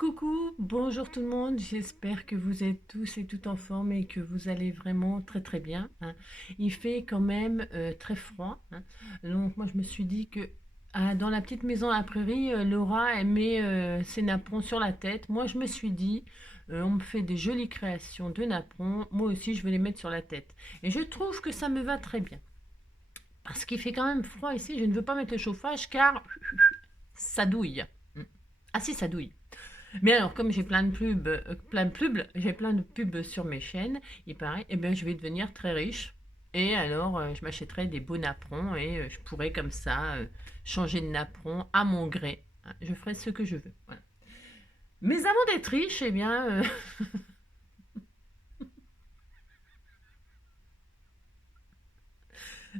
Coucou, bonjour tout le monde, j'espère que vous êtes tous et toutes en forme et que vous allez vraiment très très bien, hein. Il fait quand même très froid, hein. Donc moi je me suis dit que dans la petite maison à la prairie, Laura elle met ses napperons sur la tête. Moi je me suis dit, on me fait des jolies créations de napperons, moi aussi je vais les mettre sur la tête. Et je trouve que ça me va très bien. Parce qu'il fait quand même froid ici, je ne veux pas mettre le chauffage car ça douille. Ah si, ça douille. Mais alors, comme j'ai plein de pubs sur mes chaînes, il paraît, eh bien, je vais devenir très riche. Et alors, je m'achèterai des beaux napperons et je pourrai comme ça changer de napperon à mon gré, hein. Je ferai ce que je veux. Voilà. Mais avant d'être riche, eh bien,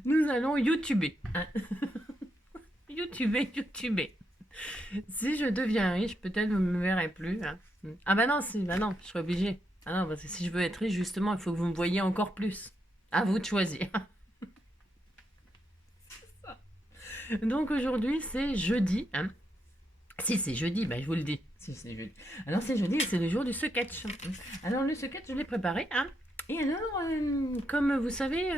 nous allons YouTuber, hein. YouTuber. Si je deviens riche, peut-être vous ne me verrez plus, hein. Ah bah non, bah non, je serai obligée. Ah non, parce que si je veux être riche, justement, il faut que vous me voyiez encore plus. À vous de choisir. Donc aujourd'hui, c'est jeudi, hein. Si c'est jeudi, bah, je vous le dis. Si c'est jeudi. Alors c'est jeudi, c'est le jour du sketch. Alors le sketch, je l'ai préparé, hein. Et alors, comme vous savez,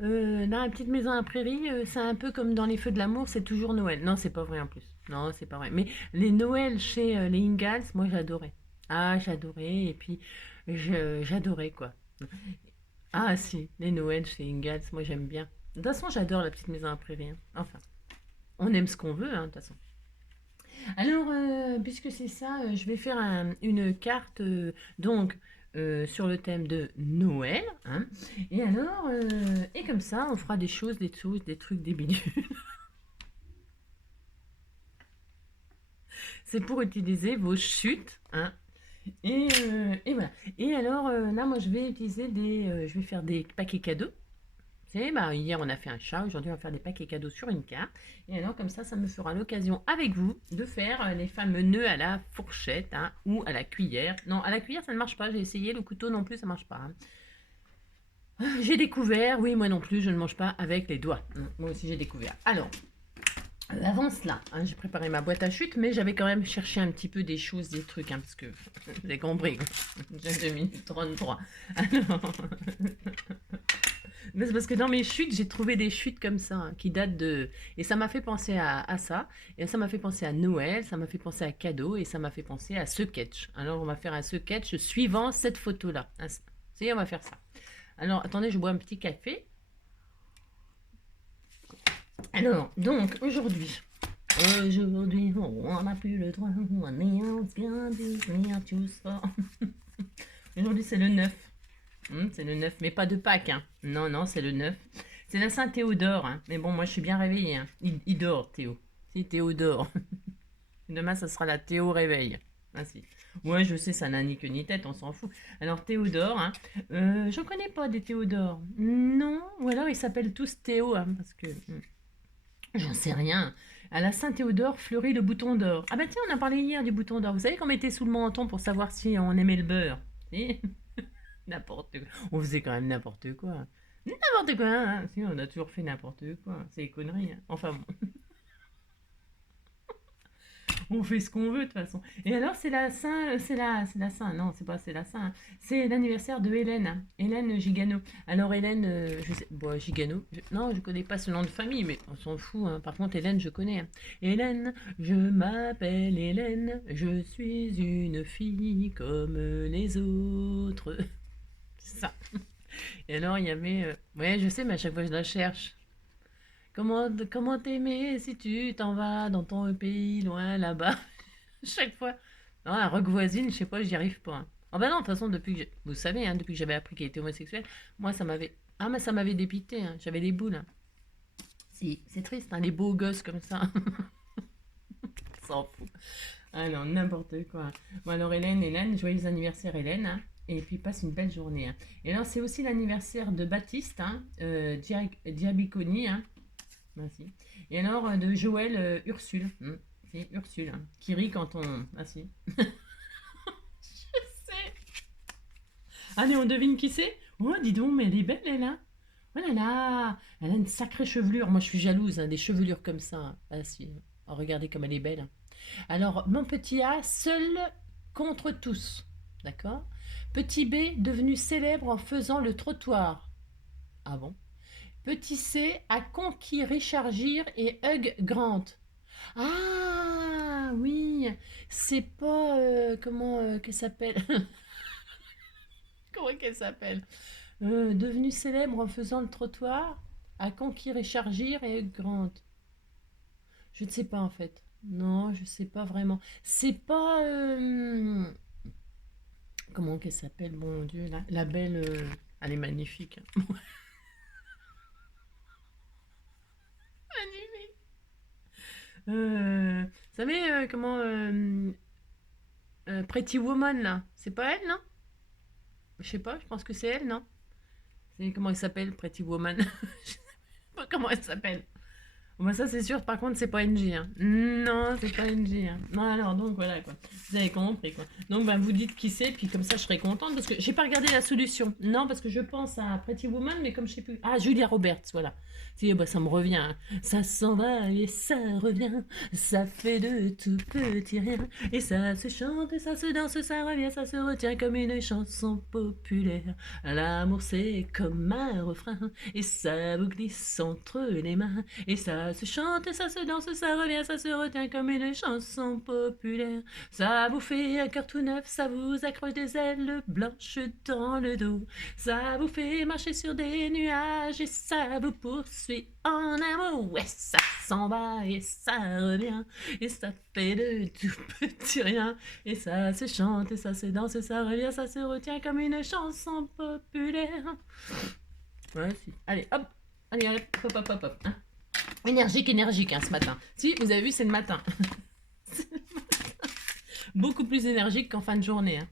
dans la petite maison à la prairie, c'est un peu comme dans les feux de l'amour, c'est toujours Noël. Non, c'est pas vrai en plus. Non, c'est pas vrai. Mais les Noëls chez les Ingalls, moi j'adorais. Ah, j'adorais. Et puis, j'adorais quoi. Ah si, les Noëls chez Ingalls, moi j'aime bien. De toute façon, j'adore la petite maison à la prairie, hein. Enfin, on aime ce qu'on veut, hein, de toute façon. Alors, puisque c'est ça, je vais faire une carte donc sur le thème de Noël, hein. Et alors, et comme ça, on fera des choses, des trucs, des bidules. C'est pour utiliser vos chutes, hein. Et voilà. Et alors, là, moi, je vais faire des paquets cadeaux. C'est, bah, hier on a fait un chat, aujourd'hui on va faire des paquets cadeaux sur une carte. Et alors comme ça me fera l'occasion avec vous de faire les fameux nœuds à la fourchette, hein, ou à la cuillère. Non, à la cuillère ça ne marche pas, j'ai essayé, le couteau non plus ça ne marche pas, hein. J'ai découvert, oui moi non plus je ne mange pas avec les doigts. Moi aussi j'ai découvert. Alors, avant cela, hein, j'ai préparé ma boîte à chute, mais j'avais quand même cherché un petit peu des choses, des trucs, hein, parce que vous avez compris, j'ai 2 minutes 33. Alors, mais c'est parce que dans mes chutes, j'ai trouvé des chutes comme ça, hein, qui datent de... Et ça m'a fait penser à ça, et ça m'a fait penser à Noël, ça m'a fait penser à cadeau, et ça m'a fait penser à ce sketch. Alors on va faire un sketch suivant cette photo-là. Si, on va faire ça. Alors, attendez, je bois un petit café. Alors, donc, aujourd'hui, on n'a plus le droit, on est en train de tout ça. Aujourd'hui, c'est le 9. C'est le 9, mais pas de Pâques, hein. Non, non, c'est le 9. C'est la Saint-Théodore, hein. Mais bon, moi, je suis bien réveillée, hein. Il dort, Théo. Si, Théo dort. Demain, ça sera la Théo réveil. Ah, si. Ouais, je sais, ça n'a ni queue ni tête, on s'en fout. Alors, Théodore, hein. J'en connais pas des Théodores. Non, ou alors ils s'appellent tous Théo, hein, parce que... J'en sais rien. À la Saint-Théodore fleurit le bouton d'or. Ah bah tiens, on a parlé hier du bouton d'or. Vous savez qu'on mettait sous le menton pour savoir si on aimait le beurre. Si. N'importe quoi. On faisait quand même n'importe quoi. N'importe quoi, hein. Si, on a toujours fait n'importe quoi. C'est des conneries, hein. Enfin bon, on fait ce qu'on veut de toute façon. Et alors, c'est la Saint, non, c'est pas, c'est la Saint, hein. C'est l'anniversaire de Hélène, hein. Hélène Gigano. Alors, Hélène, je sais, bon, Gigano, non, je connais pas ce nom de famille, mais on s'en fout, hein. Par contre, Hélène, je connais, hein. Hélène, je m'appelle Hélène, je suis une fille comme les autres. C'est ça. Et alors, il y avait. Ouais, je sais, mais à chaque fois, je la cherche. Comment t'aimer si tu t'en vas dans ton pays loin là-bas? Chaque fois. Non, la rock voisine, je sais pas, j'y arrive pas, hein. Ah bah non, de toute façon, vous savez, hein, depuis que j'avais appris qu'il était homosexuel, moi, ça m'avait. Ah, mais ça m'avait dépité, hein. J'avais les boules, hein. Si, c'est triste, hein, les beaux gosses comme ça. S'en fout. Ah non, n'importe quoi. Bon, alors, Hélène, joyeux anniversaire, Hélène, hein. Et puis passe une belle journée, hein. Et alors, c'est aussi l'anniversaire de Baptiste, hein, Diabiconi, hein. Merci. Et alors, de Joël Ursule. C'est Ursule, hein, qui rit quand on. Ah si. Je sais. Allez, on devine qui c'est. Oh, dis donc, mais elle est belle, elle, hein. Oh là là, elle a une sacrée chevelure. Moi, je suis jalouse, hein, des chevelures comme ça. Ah si. Oh, regardez comme elle est belle, hein. Alors, mon petit A, seul contre tous. D'accord? Petit B devenu célèbre en faisant le trottoir. Ah bon? Petit C a conquis Richard Gere et Hugh Grant. Ah oui, c'est pas comment qu'elle s'appelle? Comment qu'elle s'appelle? Devenu célèbre en faisant le trottoir, a conquis Richard Gere et Hugh Grant. Je ne sais pas en fait. Non, je sais pas vraiment. C'est pas comment qu'elle s'appelle, mon Dieu, la belle. Elle est magnifique, hein. Magnifique. Vous savez comment Pretty Woman là, c'est pas elle, non? Je sais pas, je pense que c'est elle, non? C'est comment elle s'appelle, Pretty Woman? Je sais pas comment elle s'appelle. Bon, bah ça c'est sûr, par contre c'est pas NG, hein. Non, c'est pas NG, hein. Non, alors donc voilà quoi. Vous avez compris quoi. Donc bah, vous dites qui c'est, puis comme ça je serai contente parce que j'ai pas regardé la solution. Non, parce que je pense à Pretty Woman, mais comme je sais plus. Ah, Julia Roberts, voilà. Si, bah, ça me revient, hein. Ça s'en va et ça revient. Ça fait de tout petit rien. Et ça se chante et ça se danse, ça revient, ça se retient comme une chanson populaire. L'amour c'est comme un refrain et ça vous glisse entre les mains. Et ça se chante, ça se danse, ça revient, ça se retient comme une chanson populaire. Ça vous fait un cœur tout neuf, ça vous accroche des ailes blanches dans le dos. Ça vous fait marcher sur des nuages et ça vous poursuit en amour. Ouais, ça s'en va et ça revient et ça fait de tout petit rien. Et ça se chante et ça se danse et ça revient, ça se retient comme une chanson populaire. Ouais, si. Allez, hop. Allez, hop, hop, hop, hop. Hein. Énergique, hein, ce matin. Si, vous avez vu, c'est le matin. Beaucoup plus énergique qu'en fin de journée. Hein.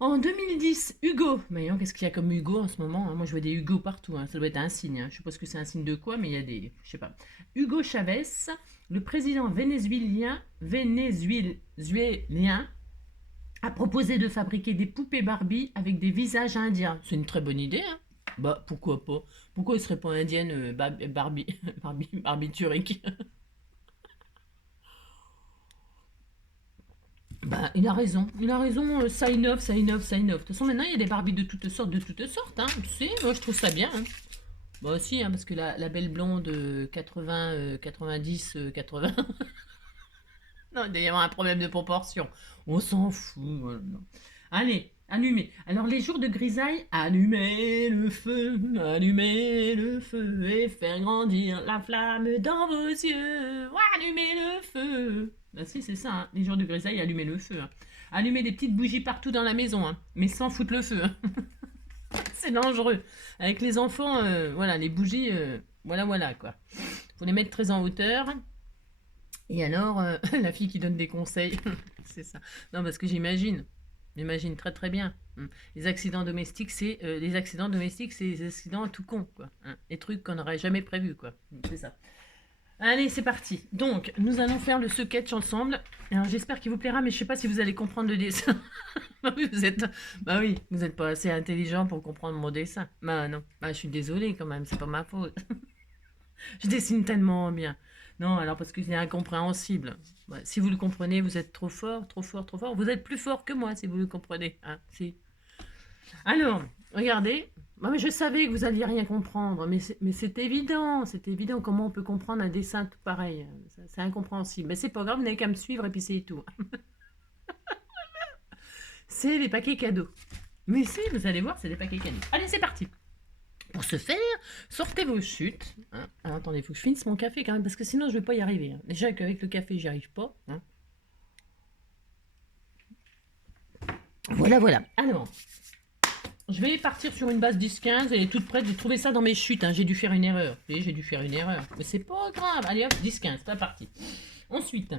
En 2010, Hugo. Voyons, qu'est-ce qu'il y a comme Hugo en ce moment, hein. Moi, je vois des Hugo partout. Hein. Ça doit être un signe. Hein. Je ne sais pas ce que c'est un signe de quoi, mais il y a des... Je sais pas. Hugo Chavez, le président vénézuélien, a proposé de fabriquer des poupées Barbie avec des visages indiens. C'est une très bonne idée, hein. Bah, pourquoi pas? Pourquoi il serait pas indienne, Barbie, Barbie Turek? Bah, il a raison, ça innove, ça innove, ça innove. De toute façon, maintenant, il y a des Barbies de toutes sortes, hein. Tu sais, moi, je trouve ça bien, hein. Bah aussi, hein, parce que la belle blonde 80, 90, 80... Non, il doit y avoir un problème de proportion. On s'en fout, voilà. Allez, allumez. Alors, les jours de grisaille, allumez le feu et faire grandir la flamme dans vos yeux. Allumez le feu. Ben si, c'est ça, hein. Les jours de grisaille, allumez le feu. Hein. Allumez des petites bougies partout dans la maison, hein, mais sans foutre le feu. Hein. C'est dangereux. Avec les enfants, voilà, les bougies, voilà, quoi. Faut les mettre très en hauteur. Et alors, la fille qui donne des conseils, c'est ça. Non, parce que j'imagine très très bien. Les accidents domestiques, c'est des accidents tout con, quoi. Hein. Des trucs qu'on n'aurait jamais prévus, quoi. C'est ça. Allez, c'est parti. Donc, nous allons faire le sketch ensemble. Alors, j'espère qu'il vous plaira, mais je sais pas si vous allez comprendre le dessin. Bah oui, vous êtes pas assez intelligent pour comprendre mon dessin. Bah non, bah je suis désolée quand même, c'est pas ma faute. Je dessine tellement bien. Non, alors parce que c'est incompréhensible. Ouais, si vous le comprenez, vous êtes trop fort, trop fort, trop fort. Vous êtes plus fort que moi si vous le comprenez. Hein, si. Alors, regardez. Bah, mais je savais que vous alliez rien comprendre, mais c'est évident, c'est évident. Comment on peut comprendre un dessin tout pareil? C'est incompréhensible. Mais c'est pas grave, vous n'avez qu'à me suivre et puis c'est tout. C'est les paquets cadeaux. Mais si, vous allez voir, c'est des paquets cadeaux. Allez, c'est parti. Pour ce faire, sortez vos chutes. Hein. Alors, attendez, il faut que je finisse mon café quand même, parce que sinon je ne vais pas y arriver. Hein. Déjà qu'avec le café, j'y arrive pas. Hein. Voilà, voilà. Alors, je vais partir sur une base 10-15. Elle est toute prête. J'ai trouvé ça dans mes chutes. Hein. J'ai dû faire une erreur. Vous voyez, j'ai dû faire une erreur. Mais c'est pas grave. Allez hop, 10-15, c'est parti. Ensuite,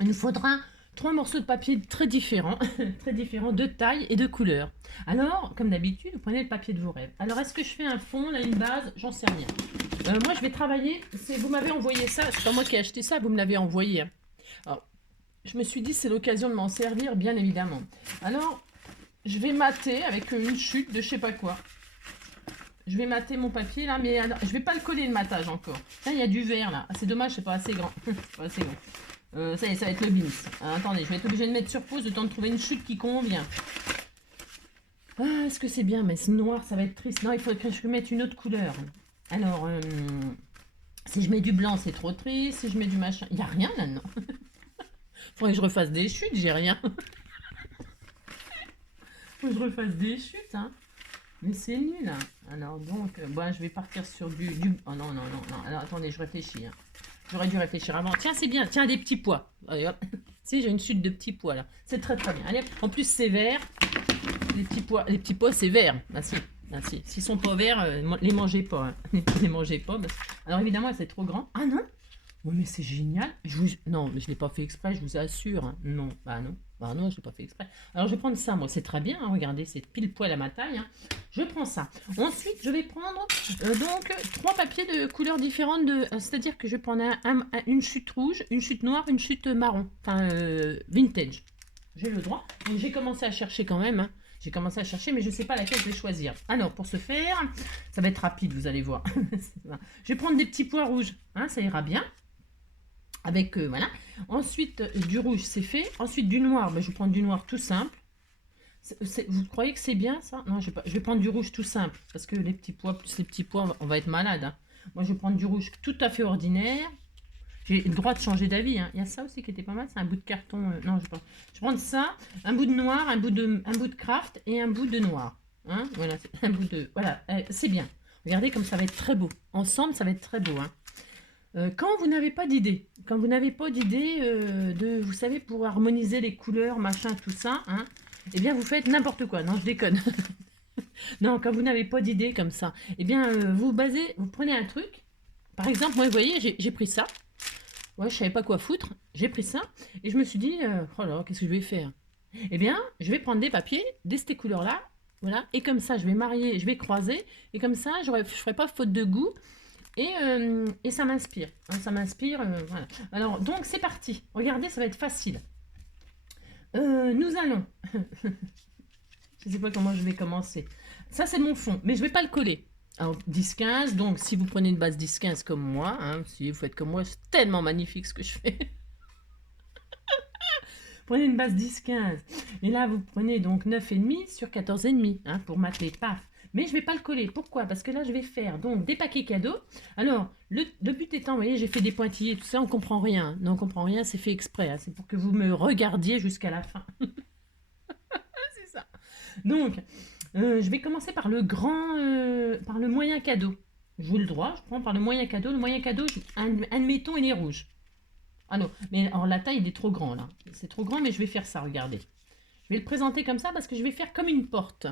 il nous faudra 3 morceaux de papier très différents, très différents de taille et de couleur. Alors, comme d'habitude, vous prenez le papier de vos rêves. Alors, est-ce que je fais un fond, là, une base? J'en sais rien. Moi, je vais travailler. Vous m'avez envoyé ça. C'est pas moi qui ai acheté ça, vous me l'avez envoyé. Hein. Alors, je me suis dit, c'est l'occasion de m'en servir, bien évidemment. Alors, je vais mater avec une chute de je sais pas quoi. Je vais mater mon papier, là, mais alors, je vais pas le coller, le matage, encore. Là, il y a du vert, là. Ah, c'est dommage, c'est pas assez grand. Pas assez grand. Ça y est, ça va être le bins. Attendez, je vais être obligée de mettre sur pause le temps de trouver une chute qui convient. Ah, est-ce que c'est bien? Mais ce noir, ça va être triste. Non, il faudrait que je mette une autre couleur. Alors, si je mets du blanc, c'est trop triste. Si je mets du machin... Il n'y a rien là-dedans. Faudrait que je refasse des chutes, j'ai rien. Faut que je refasse des chutes, hein. Mais c'est nul, hein. Alors, donc, je vais partir sur du... Oh non, non, non, non. Alors, attendez, je réfléchis, hein. J'aurais dû réfléchir avant. Tiens, c'est bien. Tiens, des petits pois. Allez, hop. Si, j'ai une chute de petits pois, là. C'est très, très bien. Allez, en plus, c'est vert. Les petits pois, c'est vert. Ah si, ah si. S'ils sont pas verts, les mangez pas. Hein. Les mangez pas. Alors évidemment, c'est trop grand. Ah non? Oui, mais c'est génial. Non, mais je l'ai pas fait exprès, je vous assure. Hein. Non, bah non. Bah non, je l'ai pas fait exprès. Alors je vais prendre ça, moi. C'est très bien. Hein. Regardez, c'est pile poil à ma taille. Hein. Je prends ça. Ensuite, je vais prendre donc 3 papiers de couleurs différentes. C'est-à-dire que je vais prendre une chute rouge, une chute noire, une chute marron. Enfin, vintage. J'ai le droit. Donc j'ai commencé à chercher quand même. Hein. J'ai commencé à chercher, mais je ne sais pas laquelle je vais choisir. Alors, pour ce faire, ça va être rapide, vous allez voir. Je vais prendre des petits pois rouges, hein, ça ira bien. Avec, voilà. Ensuite, du rouge, c'est fait. Ensuite, du noir, je vais prendre du noir tout simple. Vous croyez que c'est bien, ça? Non, je vais prendre du rouge tout simple. Parce que les petits pois, plus les petits pois, on va être malade. Hein. Moi, je vais prendre du rouge tout à fait ordinaire. J'ai le droit de changer d'avis. Hein. Il y a ça aussi qui était pas mal. C'est un bout de carton. Non, je vais prendre ça. Un bout de noir, un bout de craft et un bout de noir. Hein, voilà, un bout de... Voilà, c'est bien. Regardez comme ça va être très beau. Ensemble, ça va être très beau. Hein. Quand vous n'avez pas d'idée, vous savez, pour harmoniser les couleurs, machin, tout ça, hein, eh bien, vous faites n'importe quoi. Non, je déconne. Non, quand vous n'avez pas d'idée comme ça, eh bien, vous prenez un truc. Par exemple, moi, vous voyez, j'ai pris ça. Ouais, je savais pas quoi foutre. J'ai pris ça et je me suis dit, oh là, qu'est-ce que je vais faire? Eh bien, je vais prendre des papiers de ces couleurs-là, voilà, et comme ça, je vais croiser, et comme ça, je ferai pas faute de goût, et ça m'inspire. Hein, ça m'inspire, voilà. Alors, donc, c'est parti. Regardez, ça va être facile. Nous allons... je sais pas comment je vais commencer. Ça, c'est mon fond, mais je vais pas le coller. Alors, 10-15, donc si vous prenez une base 10-15 comme moi, hein, si vous faites comme moi, c'est tellement magnifique ce que je fais. Prenez une base 10-15. Et là, vous prenez donc 9,5 sur 14,5 hein, pour m'atteler, paf. Mais je ne vais pas le coller. Pourquoi? Parce que là, je vais faire donc des paquets cadeaux. Alors, le but étant, vous voyez, j'ai fait des pointillés, tout ça, on ne comprend rien. Non, on ne comprend rien, c'est fait exprès. Hein, c'est pour que vous me regardiez jusqu'à la fin. C'est ça. Donc, je vais commencer par le moyen cadeau. Je vous le droit, je prends par le moyen cadeau. Le moyen cadeau, admettons, il est rouge. Ah non, mais alors la taille, il est trop grand là. C'est trop grand, mais je vais faire ça, regardez. Je vais le présenter comme ça parce que je vais faire comme une porte.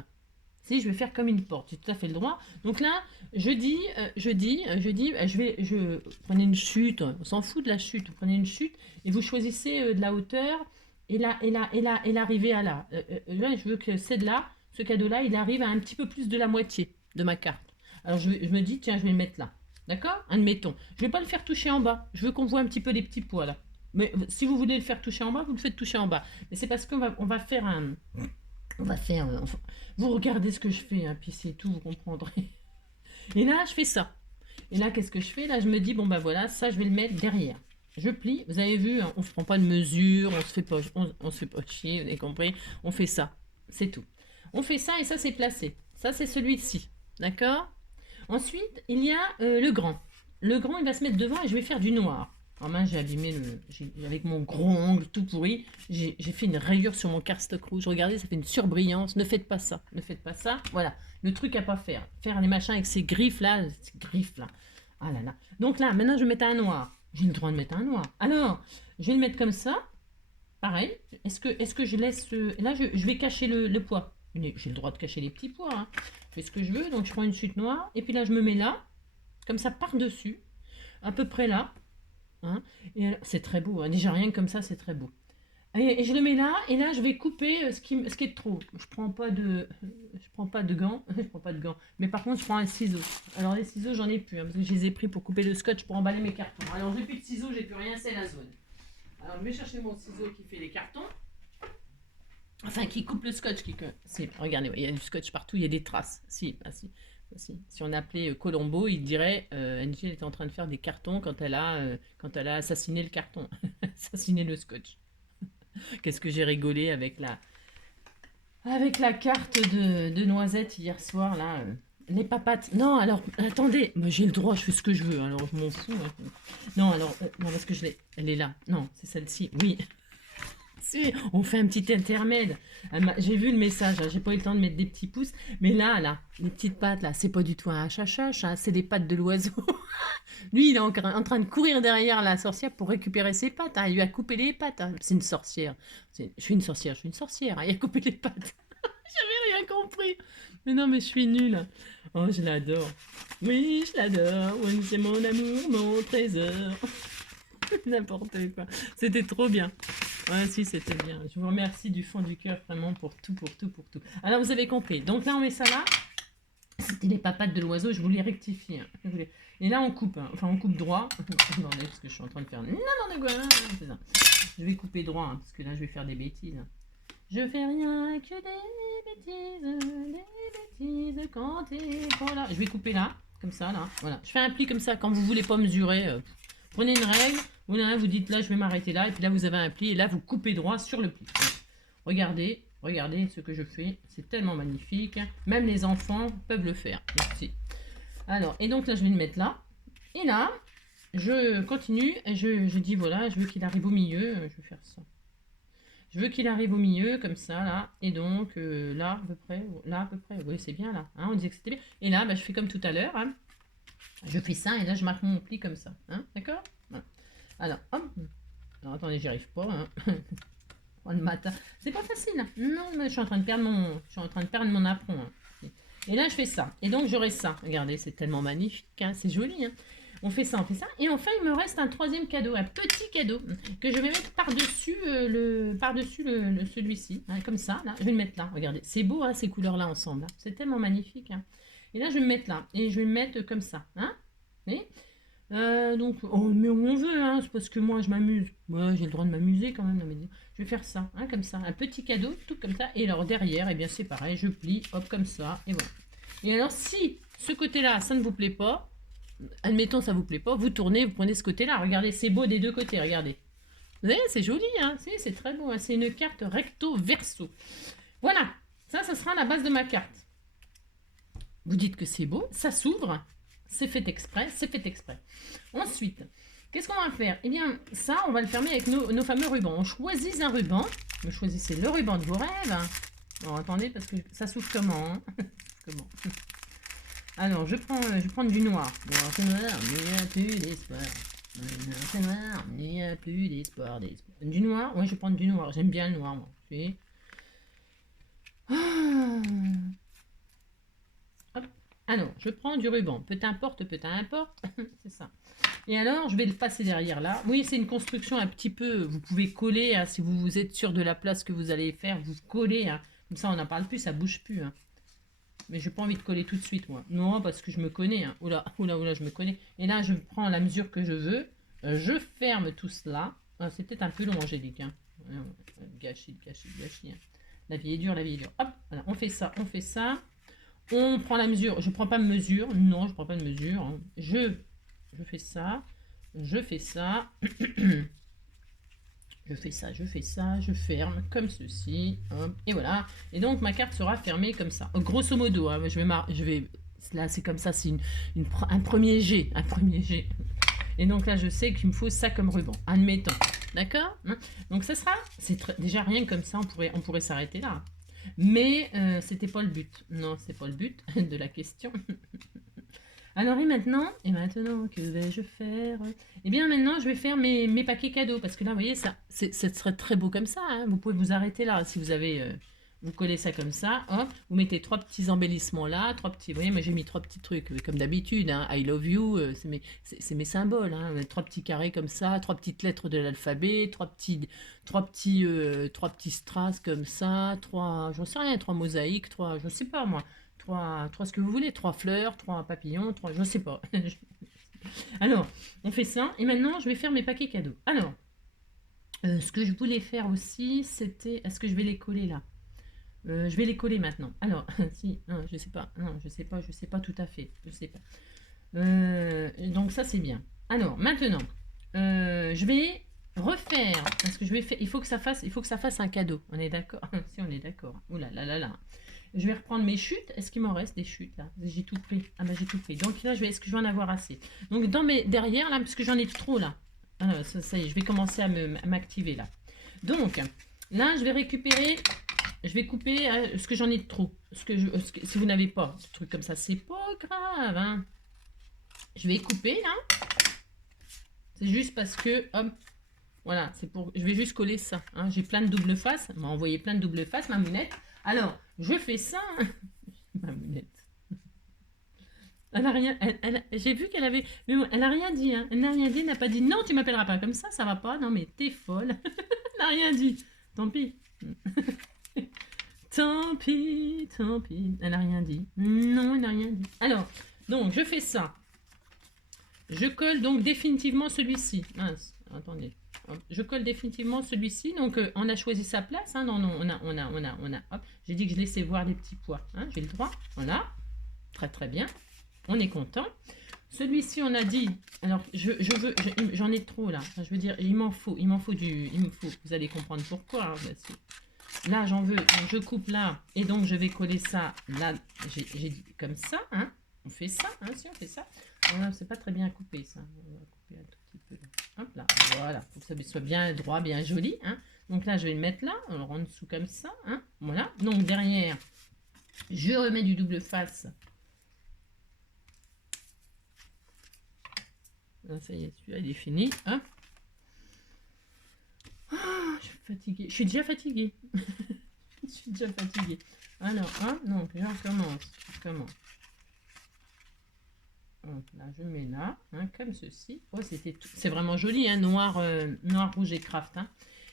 Si, je vais faire comme une porte, j'ai tout à fait le droit. Donc là, prenez une chute, on s'en fout de la chute, vous prenez une chute et vous choisissez de la hauteur et l'arrivée à là. Là, je veux que c'est de là, ce cadeau-là, il arrive à un petit peu plus de la moitié de ma carte. Alors je me dis, tiens, je vais le mettre là. D'accord? Admettons. Je ne vais pas le faire toucher en bas. Je veux qu'on voit un petit peu les petits pois là. Mais si vous voulez le faire toucher en bas, vous le faites toucher en bas. Mais c'est parce qu'on va faire un... Vous regardez ce que je fais, hein, puis c'est tout, vous comprendrez. Et là, je fais ça. Et là, qu'est-ce que je fais? Là, je me dis, bon, bah voilà, ça, je vais le mettre derrière. Je plie, vous avez vu, hein, on ne se prend pas de mesure, on se fait pas chier, vous avez compris? On fait ça, c'est tout. On fait ça et ça, c'est placé. Ça, c'est celui-ci, d'accord? Ensuite, il y a le grand. Le grand, il va se mettre devant et je vais faire du noir. En main, j'ai abîmé avec mon gros ongle tout pourri. J'ai fait une rayure sur mon cardstock rouge. Regardez, ça fait une surbrillance. Ne faites pas ça. Ne faites pas ça. Voilà. Le truc à pas faire. Faire les machins avec ces griffes là. Ah là là. Donc là, maintenant, je vais mettre un noir. J'ai le droit de mettre un noir. Alors, je vais le mettre comme ça. Pareil. Est-ce que je laisse... Là, je vais cacher le poids. J'ai le droit de cacher les petits pois. Hein. Je fais ce que je veux. Donc, je prends une chute noire. Et puis là, je me mets là. Comme ça, par-dessus. À peu près là. Hein, et c'est très beau, hein. Déjà rien que comme ça c'est très beau. Et je le mets là et là je vais couper ce qui est trop. Je prends pas de gants, je prends pas de gants. Mais par contre je prends un ciseau. Alors les ciseaux j'en ai plus hein, parce que je les ai pris pour couper le scotch pour emballer mes cartons. Alors j'ai plus de ciseaux, j'ai plus rien, c'est la zone. Alors je vais chercher mon ciseau qui fait les cartons. Enfin qui coupe le scotch regardez, il y a du scotch partout, il y a des traces. Si, bah si. Si on appelait Colombo, il dirait Angie était en train de faire des cartons quand elle a assassiné le carton, assassiné le scotch. Qu'est-ce que j'ai rigolé avec la carte de noisettes hier soir là. Les papates. Non, alors, attendez, moi j'ai le droit, je fais ce que je veux, alors je m'en fous. Hein. Non, alors, non, parce que je l'ai. Elle est là. Non, c'est celle-ci. Oui. Si, on fait un petit intermède. J'ai vu le message, hein, j'ai pas eu le temps de mettre des petits pouces, mais là, les petites pattes, là, c'est pas du tout un hachachache, hein, c'est des pattes de l'oiseau. Lui, il est en train de courir derrière la sorcière pour récupérer ses pattes. Hein. Il lui a coupé les pattes. Hein. C'est une sorcière. Je suis une sorcière, je suis une sorcière. Hein. Il a coupé les pattes. J'avais rien compris. Mais non, mais je suis nulle. Oh, je l'adore. Oui, je l'adore. Oui, c'est mon amour, mon trésor. N'importe quoi. C'était trop bien. Ouais, si, c'était bien. Je vous remercie du fond du cœur, vraiment, pour tout, pour tout, pour tout. Alors, vous avez compris. Donc là, on met ça là. C'était les papates de l'oiseau, je voulais rectifier. Hein. Et là, on coupe. Hein. Enfin, on coupe droit. Attendez, parce que je suis en train de faire n'importe quoi. C'est ça. Je vais couper droit, hein, parce que là, je vais faire des bêtises. Je fais rien que des bêtises quand t'es pas là. Je vais couper là, comme ça, là. Voilà. Je fais un pli comme ça quand vous voulez pas mesurer. Prenez une règle. Vous dites là, je vais m'arrêter là. Et puis là, vous avez un pli. Et là, vous coupez droit sur le pli. Regardez. Regardez ce que je fais, c'est tellement magnifique. Même les enfants peuvent le faire. Merci. Alors, et donc là, je vais le mettre là. Et là, je continue et je dis voilà, je veux qu'il arrive au milieu. Je vais faire ça. Je veux qu'il arrive au milieu, comme ça, là. Et donc, là, à peu près. Là, à peu près. Oui, c'est bien, là. Hein, on disait que c'était bien. Et là, bah, je fais comme tout à l'heure. Hein. Je fais ça et là, je marque mon pli comme ça. Hein, d'accord voilà. Alors, hop. Alors, attendez, j'y arrive pas. Hein. Le matin. C'est pas facile. Hein. Non, mais je suis en train de perdre mon apron. Hein. Et là, je fais ça. Et donc, j'aurai ça. Regardez, c'est tellement magnifique. Hein. C'est joli. Hein. On fait ça. Et enfin, il me reste un troisième cadeau, un petit cadeau que je vais mettre par-dessus celui-ci. Hein, comme ça. Là. Je vais le mettre là. Regardez. C'est beau, hein, ces couleurs-là ensemble. Hein. C'est tellement magnifique. Hein. Et là, je vais me mettre là. Et je vais me mettre comme ça. Hein. Vous voyez donc, mais où on veut, hein, c'est parce que moi je m'amuse. Moi j'ai le droit de m'amuser quand même. Non, mais je vais faire ça, hein, comme ça, un petit cadeau, tout comme ça. Et alors derrière, eh bien c'est pareil, je plie, hop, comme ça, et voilà. Et alors si ce côté-là, ça ne vous plaît pas, admettons ça vous plaît pas, vous tournez, vous prenez ce côté-là. Regardez, c'est beau des deux côtés, regardez. Vous voyez, c'est joli, hein, c'est très beau. Hein, c'est une carte recto verso. Voilà, ça sera la base de ma carte. Vous dites que c'est beau, ça s'ouvre. C'est fait exprès, c'est fait exprès. Ensuite, qu'est-ce qu'on va faire? Eh bien, ça, on va le fermer avec nos fameux rubans. On choisit un ruban. Vous choisissez le ruban de vos rêves. Bon, attendez, parce que ça s'ouvre comment hein. Comment alors, je prends du noir. Noir, c'est noir, il n'y a plus d'espoir. Noir, c'est noir, il n'y a plus d'espoir. Du noir? Oui, je prends du noir. J'aime bien le noir, moi. Ah. Alors, je prends du ruban. Peu importe, c'est ça. Et alors, je vais le passer derrière là. Oui, c'est une construction un petit peu... Vous pouvez coller, hein, si vous êtes sûr de la place que vous allez faire, vous collez. Hein. Comme ça, on n'en parle plus, ça bouge plus. Hein. Mais je n'ai pas envie de coller tout de suite, moi. Non, parce que je me connais. Hein. Oula, je me connais. Et là, je prends la mesure que je veux. Je ferme tout cela. Ah, c'est peut-être un peu long, Angélique. Hein. Gâchis. Hein. La vie est dure. Hop, voilà, on fait ça. On prend la mesure. Je prends pas de mesure. Non, je prends pas de mesure. Hein. Je fais ça. Je fais ça. Je ferme comme ceci. Hop, et voilà. Et donc ma carte sera fermée comme ça. Grosso modo, hein, là c'est comme ça, c'est un premier jet. Et donc là je sais qu'il me faut ça comme ruban. Admettons. D'accord hein. Donc ça sera. Déjà rien que comme ça, on pourrait s'arrêter là. Mais c'était pas le but. Non, c'est pas le but de la question. Alors et maintenant que vais-je faire? Eh bien maintenant je vais faire mes paquets cadeaux parce que là vous voyez ça serait très beau comme ça. Hein. Vous pouvez vous arrêter là si vous avez vous collez ça comme ça. Hop, vous mettez 3 petits embellissements là, 3 petits. Vous voyez moi j'ai mis 3 petits trucs comme d'habitude. Hein. I love you, c'est mes symboles. Hein. 3 petits carrés comme ça, 3 petites lettres de l'alphabet, 3 petits strass comme ça, 3 j'en sais rien, 3 mosaïques, 3 je sais pas moi. 3 ce que vous voulez, 3 fleurs, 3 papillons, 3, je ne sais pas. Alors, on fait ça. Et maintenant, je vais faire mes paquets cadeaux. Alors, ce que je voulais faire aussi, c'était... Est-ce que je vais les coller là? Je vais les coller maintenant. Alors, si, non, je sais pas. Non, je sais pas tout à fait. Je sais pas. Donc ça, c'est bien. Alors, maintenant, je vais refaire, parce que je vais faire, il faut que ça fasse un cadeau. On est d'accord? Si, on est d'accord. Ouh là là là là. Je vais reprendre mes chutes. Est-ce qu'il m'en reste des chutes là? J'ai tout pris. Ah bah j'ai tout pris. Donc là, est-ce que je vais en avoir assez? Donc dans mes derrière là, parce que j'en ai trop là. Alors, ça y est, je vais commencer à m'activer là. Donc là, je vais récupérer, je vais couper ce que j'en ai de trop. Si vous n'avez pas ce truc comme ça, c'est pas grave. Hein. Je vais couper là. C'est juste parce que, hop, voilà, c'est pour. Je vais juste coller ça. Hein. J'ai plein de double face. Elle m'a envoyé plein de double face, ma mounette. Alors, je fais ça. Ma mounette. Elle a rien. J'ai vu qu'elle avait. Mais bon, elle a rien dit. Hein. Elle n'a rien dit. Elle n'a pas dit non, tu m'appelleras pas comme ça va pas. Non, mais t'es folle. Elle n'a rien dit. Tant pis. Tant pis, tant pis. Elle n'a rien dit. Non, elle n'a rien dit. Alors, donc, je fais ça. Je colle donc définitivement celui-ci. Mince, attendez. Je colle définitivement celui-ci. Donc, on a choisi sa place. Hein. Non, non, hop. J'ai dit que je laissais voir les petits pois. Hein. J'ai le droit. Voilà. Très, très bien. On est content. Celui-ci, on a dit. Alors, j'en ai trop là. Enfin, je veux dire, il m'en faut du. Il me faut. Vous allez comprendre pourquoi. Hein, là, j'en veux. Donc, je coupe là. Et donc, je vais coller ça là. J'ai dit comme ça. Hein. On fait ça. Hein, si on fait ça. C'est pas très bien coupé ça. On va couper un tout petit peu. Hop là, voilà. Faut que ça soit bien droit, bien joli. Hein. Donc là, je vais le mettre là. Alors en dessous comme ça. Hein. Voilà. Donc derrière, je remets du double face. Là, ça y est, celui-là, il est fini. Hein. Je suis fatiguée. Je suis déjà fatiguée. Je suis déjà fatiguée. Alors, hein, donc, je recommence. Donc là, je mets là, hein, comme ceci. Oh, c'est vraiment joli, hein, noir, noir, rouge et craft. Hein.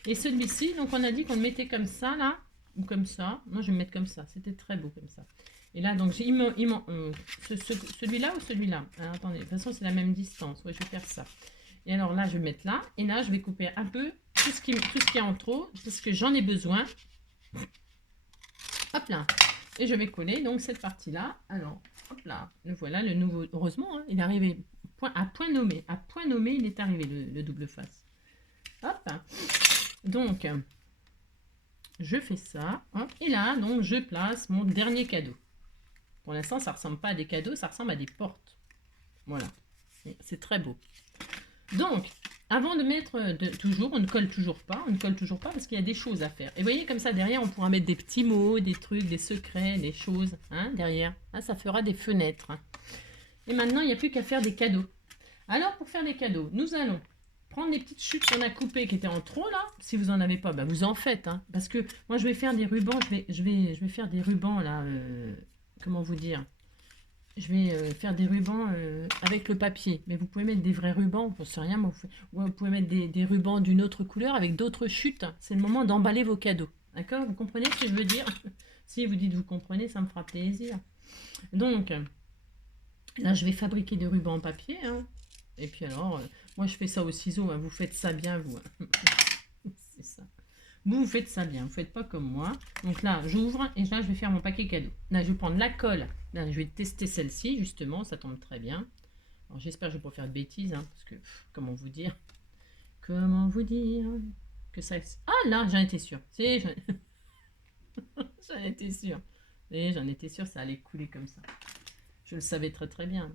Et celui-ci, donc on a dit qu'on le mettait comme ça, là, ou comme ça. Moi, je vais me mettre comme ça. C'était très beau comme ça. Et là, donc, celui-là ou celui-là? Attendez, de toute façon, c'est la même distance. Ouais, je vais faire ça. Et alors là, je vais mettre là. Et là, je vais couper un peu tout ce qui est en trop, parce que j'en ai besoin. Hop là. Et je vais coller donc cette partie-là. Alors, hop là, le voilà, le nouveau. Heureusement, hein, il est arrivé à point nommé. À point nommé, il est arrivé le double face. Hop. Donc, je fais ça. Hop, et là, donc, je place mon dernier cadeau. Pour l'instant, ça ne ressemble pas à des cadeaux, ça ressemble à des portes. Voilà. C'est très beau. Donc, avant de mettre, toujours, on ne colle toujours pas parce qu'il y a des choses à faire. Et vous voyez, comme ça, derrière, on pourra mettre des petits mots, des trucs, des secrets, des choses, hein, derrière. Là, ça fera des fenêtres. Hein. Et maintenant, il n'y a plus qu'à faire des cadeaux. Alors, pour faire des cadeaux, nous allons prendre les petites chutes qu'on a coupées qui étaient en trop, là. Si vous n'en avez pas, bah, vous en faites. Hein, parce que moi, je vais faire des rubans, je vais faire des rubans, là, comment vous dire? Je vais faire des rubans avec le papier. Mais vous pouvez mettre des vrais rubans, je ne sais rien. Moi, vous pouvez mettre des rubans d'une autre couleur avec d'autres chutes. C'est le moment d'emballer vos cadeaux. D'accord? Vous comprenez ce que je veux dire? Si vous dites vous comprenez, ça me fera plaisir. Donc, là, je vais fabriquer des rubans en papier. Hein. Et puis alors, moi, je fais ça au ciseau. Hein. Vous faites ça bien, vous. Hein. C'est ça. Vous faites ça bien, vous ne faites pas comme moi. Donc là, j'ouvre et là, je vais faire mon paquet cadeau. Là, je vais prendre la colle. Là, je vais tester celle-ci, justement, ça tombe très bien. Alors, j'espère que je ne vais pas faire de bêtises, hein, parce que, comment vous dire que ça... Ah là, j'en étais sûre. J'en étais sûre. J'en étais sûre, ça allait couler comme ça. Je le savais très très bien.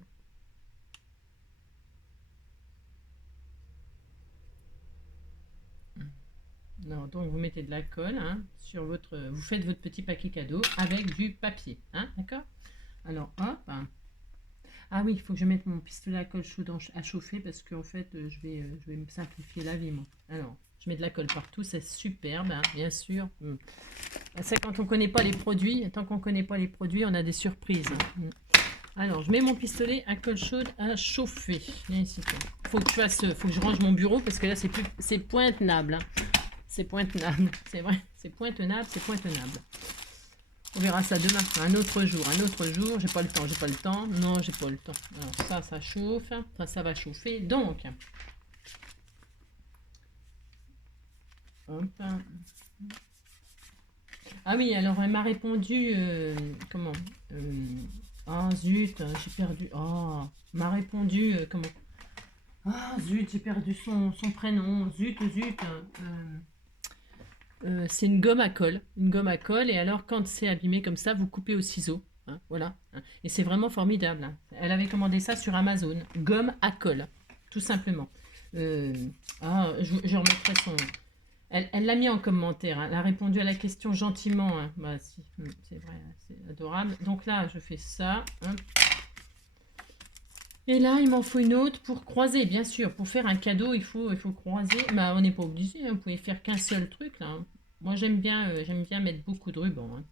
Non, donc vous mettez de la colle hein, sur votre... Vous faites votre petit paquet cadeau avec du papier. Hein, d'accord? Alors, hop. Ah oui, il faut que je mette mon pistolet à colle chaude à chauffer parce qu'en fait, je vais me simplifier la vie, moi. Alors, je mets de la colle partout, c'est superbe, hein, bien sûr. C'est quand on ne connaît pas les produits. Tant qu'on ne connaît pas les produits, on a des surprises. Alors, je mets mon pistolet à colle chaude à chauffer. Viens ici, faut que je range mon bureau parce que là, c'est pointenable. Hein. C'est pointenable, c'est vrai. C'est pointenable, c'est pointenable. On verra ça demain, un autre jour. J'ai pas le temps. Non, j'ai pas le temps. Alors ça chauffe. Enfin, ça va chauffer. Donc, hop. Ah oui, alors elle m'a répondu, comment ah zut, j'ai perdu, oh, m'a répondu, comment, ah zut, j'ai perdu son prénom, zut, zut, c'est une gomme à colle, et alors quand c'est abîmé comme ça, vous coupez au ciseau, hein, voilà, hein. Et c'est vraiment formidable, hein. Elle avait commandé ça sur Amazon, gomme à colle, tout simplement. Euh, je remettrai son... Elle l'a mis en commentaire, hein. Elle a répondu à la question gentiment, hein. Bah si, c'est vrai, hein, c'est adorable. Donc là, je fais ça, hein. Et là, il m'en faut une autre pour croiser, bien sûr. Pour faire un cadeau, il faut croiser. Bah, on n'est pas obligé, hein. Vous pouvez faire qu'un seul truc, là, hein. Moi, j'aime bien mettre beaucoup de ruban, hein.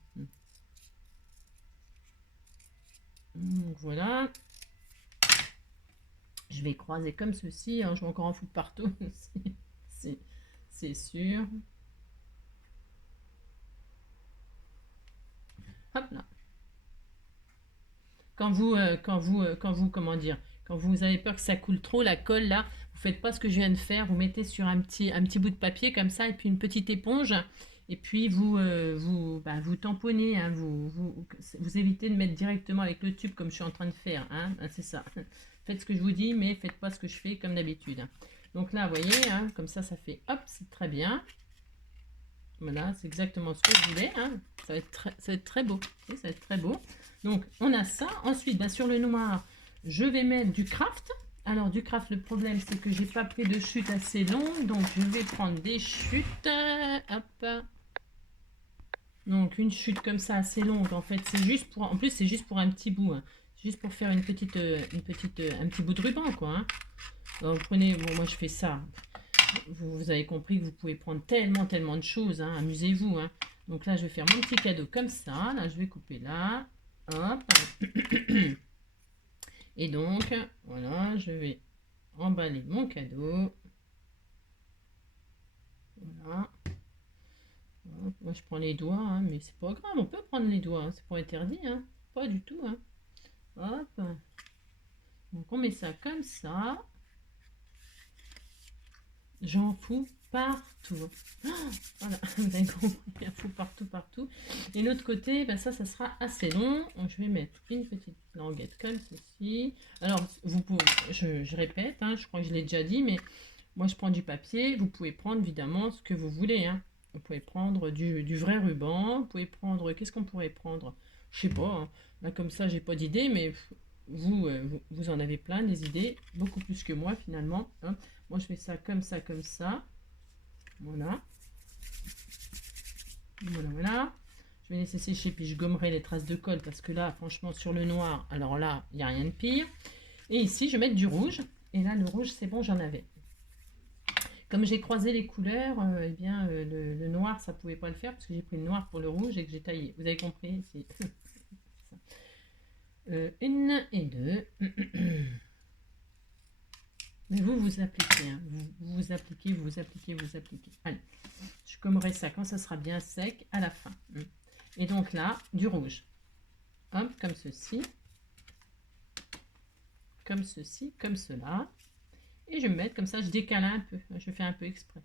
Donc, voilà. Je vais croiser comme ceci, hein. Je vais encore en foutre partout. C'est sûr. Hop là. Comment dire, quand vous avez peur que ça coule trop, la colle là, vous faites pas ce que je viens de faire, vous mettez sur un petit bout de papier comme ça, et puis une petite éponge, et puis vous tamponnez, hein, vous évitez de mettre directement avec le tube comme je suis en train de faire, hein, c'est ça. Faites ce que je vous dis, mais faites pas ce que je fais comme d'habitude. Donc là, vous voyez, hein, comme ça fait, hop, c'est très bien. Voilà, c'est exactement ce que je voulais, hein. Ça va être très beau. Ça va être très beau. Donc, on a ça. Ensuite, bah, sur le noir, je vais mettre du craft. Alors, du craft, le problème, c'est que j'ai pas pris de chute assez longue. Donc, je vais prendre des chutes. Hop. Donc, une chute comme ça, assez longue. En fait, c'est juste pour... En plus, c'est juste pour un petit bout, hein. C'est juste pour faire un petit bout de ruban, quoi, hein. Alors, vous prenez... Bon, moi, je fais ça. Vous avez compris que vous pouvez prendre tellement de choses, hein. Amusez-vous, hein. Donc là, je vais faire mon petit cadeau comme ça. Là, je vais couper là. Hop. Et donc, voilà, je vais emballer mon cadeau. Voilà. Hop, moi, je prends les doigts, hein, mais c'est pas grave. On peut prendre les doigts, hein, c'est pas interdit, hein. Pas du tout, hein. Hop. Donc, on met ça comme ça. J'en fous partout. Oh, voilà, vous avez compris, j'en fous partout. Et l'autre côté, ben ça sera assez long. Donc, je vais mettre une petite languette comme ceci. Alors, vous pouvez, je répète, hein, je crois que je l'ai déjà dit, mais moi je prends du papier. Vous pouvez prendre évidemment ce que vous voulez, hein. Vous pouvez prendre du vrai ruban. Vous pouvez prendre, qu'est-ce qu'on pourrait prendre? Je sais pas, hein. Là comme ça, j'ai pas d'idée, mais vous en avez plein des idées, beaucoup plus que moi finalement, hein. Moi, je fais ça comme ça, comme ça. Voilà. Voilà. Je vais laisser sécher, puis je gommerai les traces de colle, parce que là, franchement, sur le noir, alors là, il n'y a rien de pire. Et ici, je vais mettre du rouge. Et là, le rouge, c'est bon, j'en avais. Comme j'ai croisé les couleurs, eh bien, le noir, ça ne pouvait pas le faire, parce que j'ai pris le noir pour le rouge et que j'ai taillé. Vous avez compris ici. Une et deux. Mais vous appliquez, hein. Vous appliquez. Allez, je commerai ça quand ça sera bien sec à la fin. Et donc là, du rouge. Hop, comme ceci. Comme ceci, comme cela. Et je vais me mettre comme ça, je décale un peu. Je fais un peu exprès.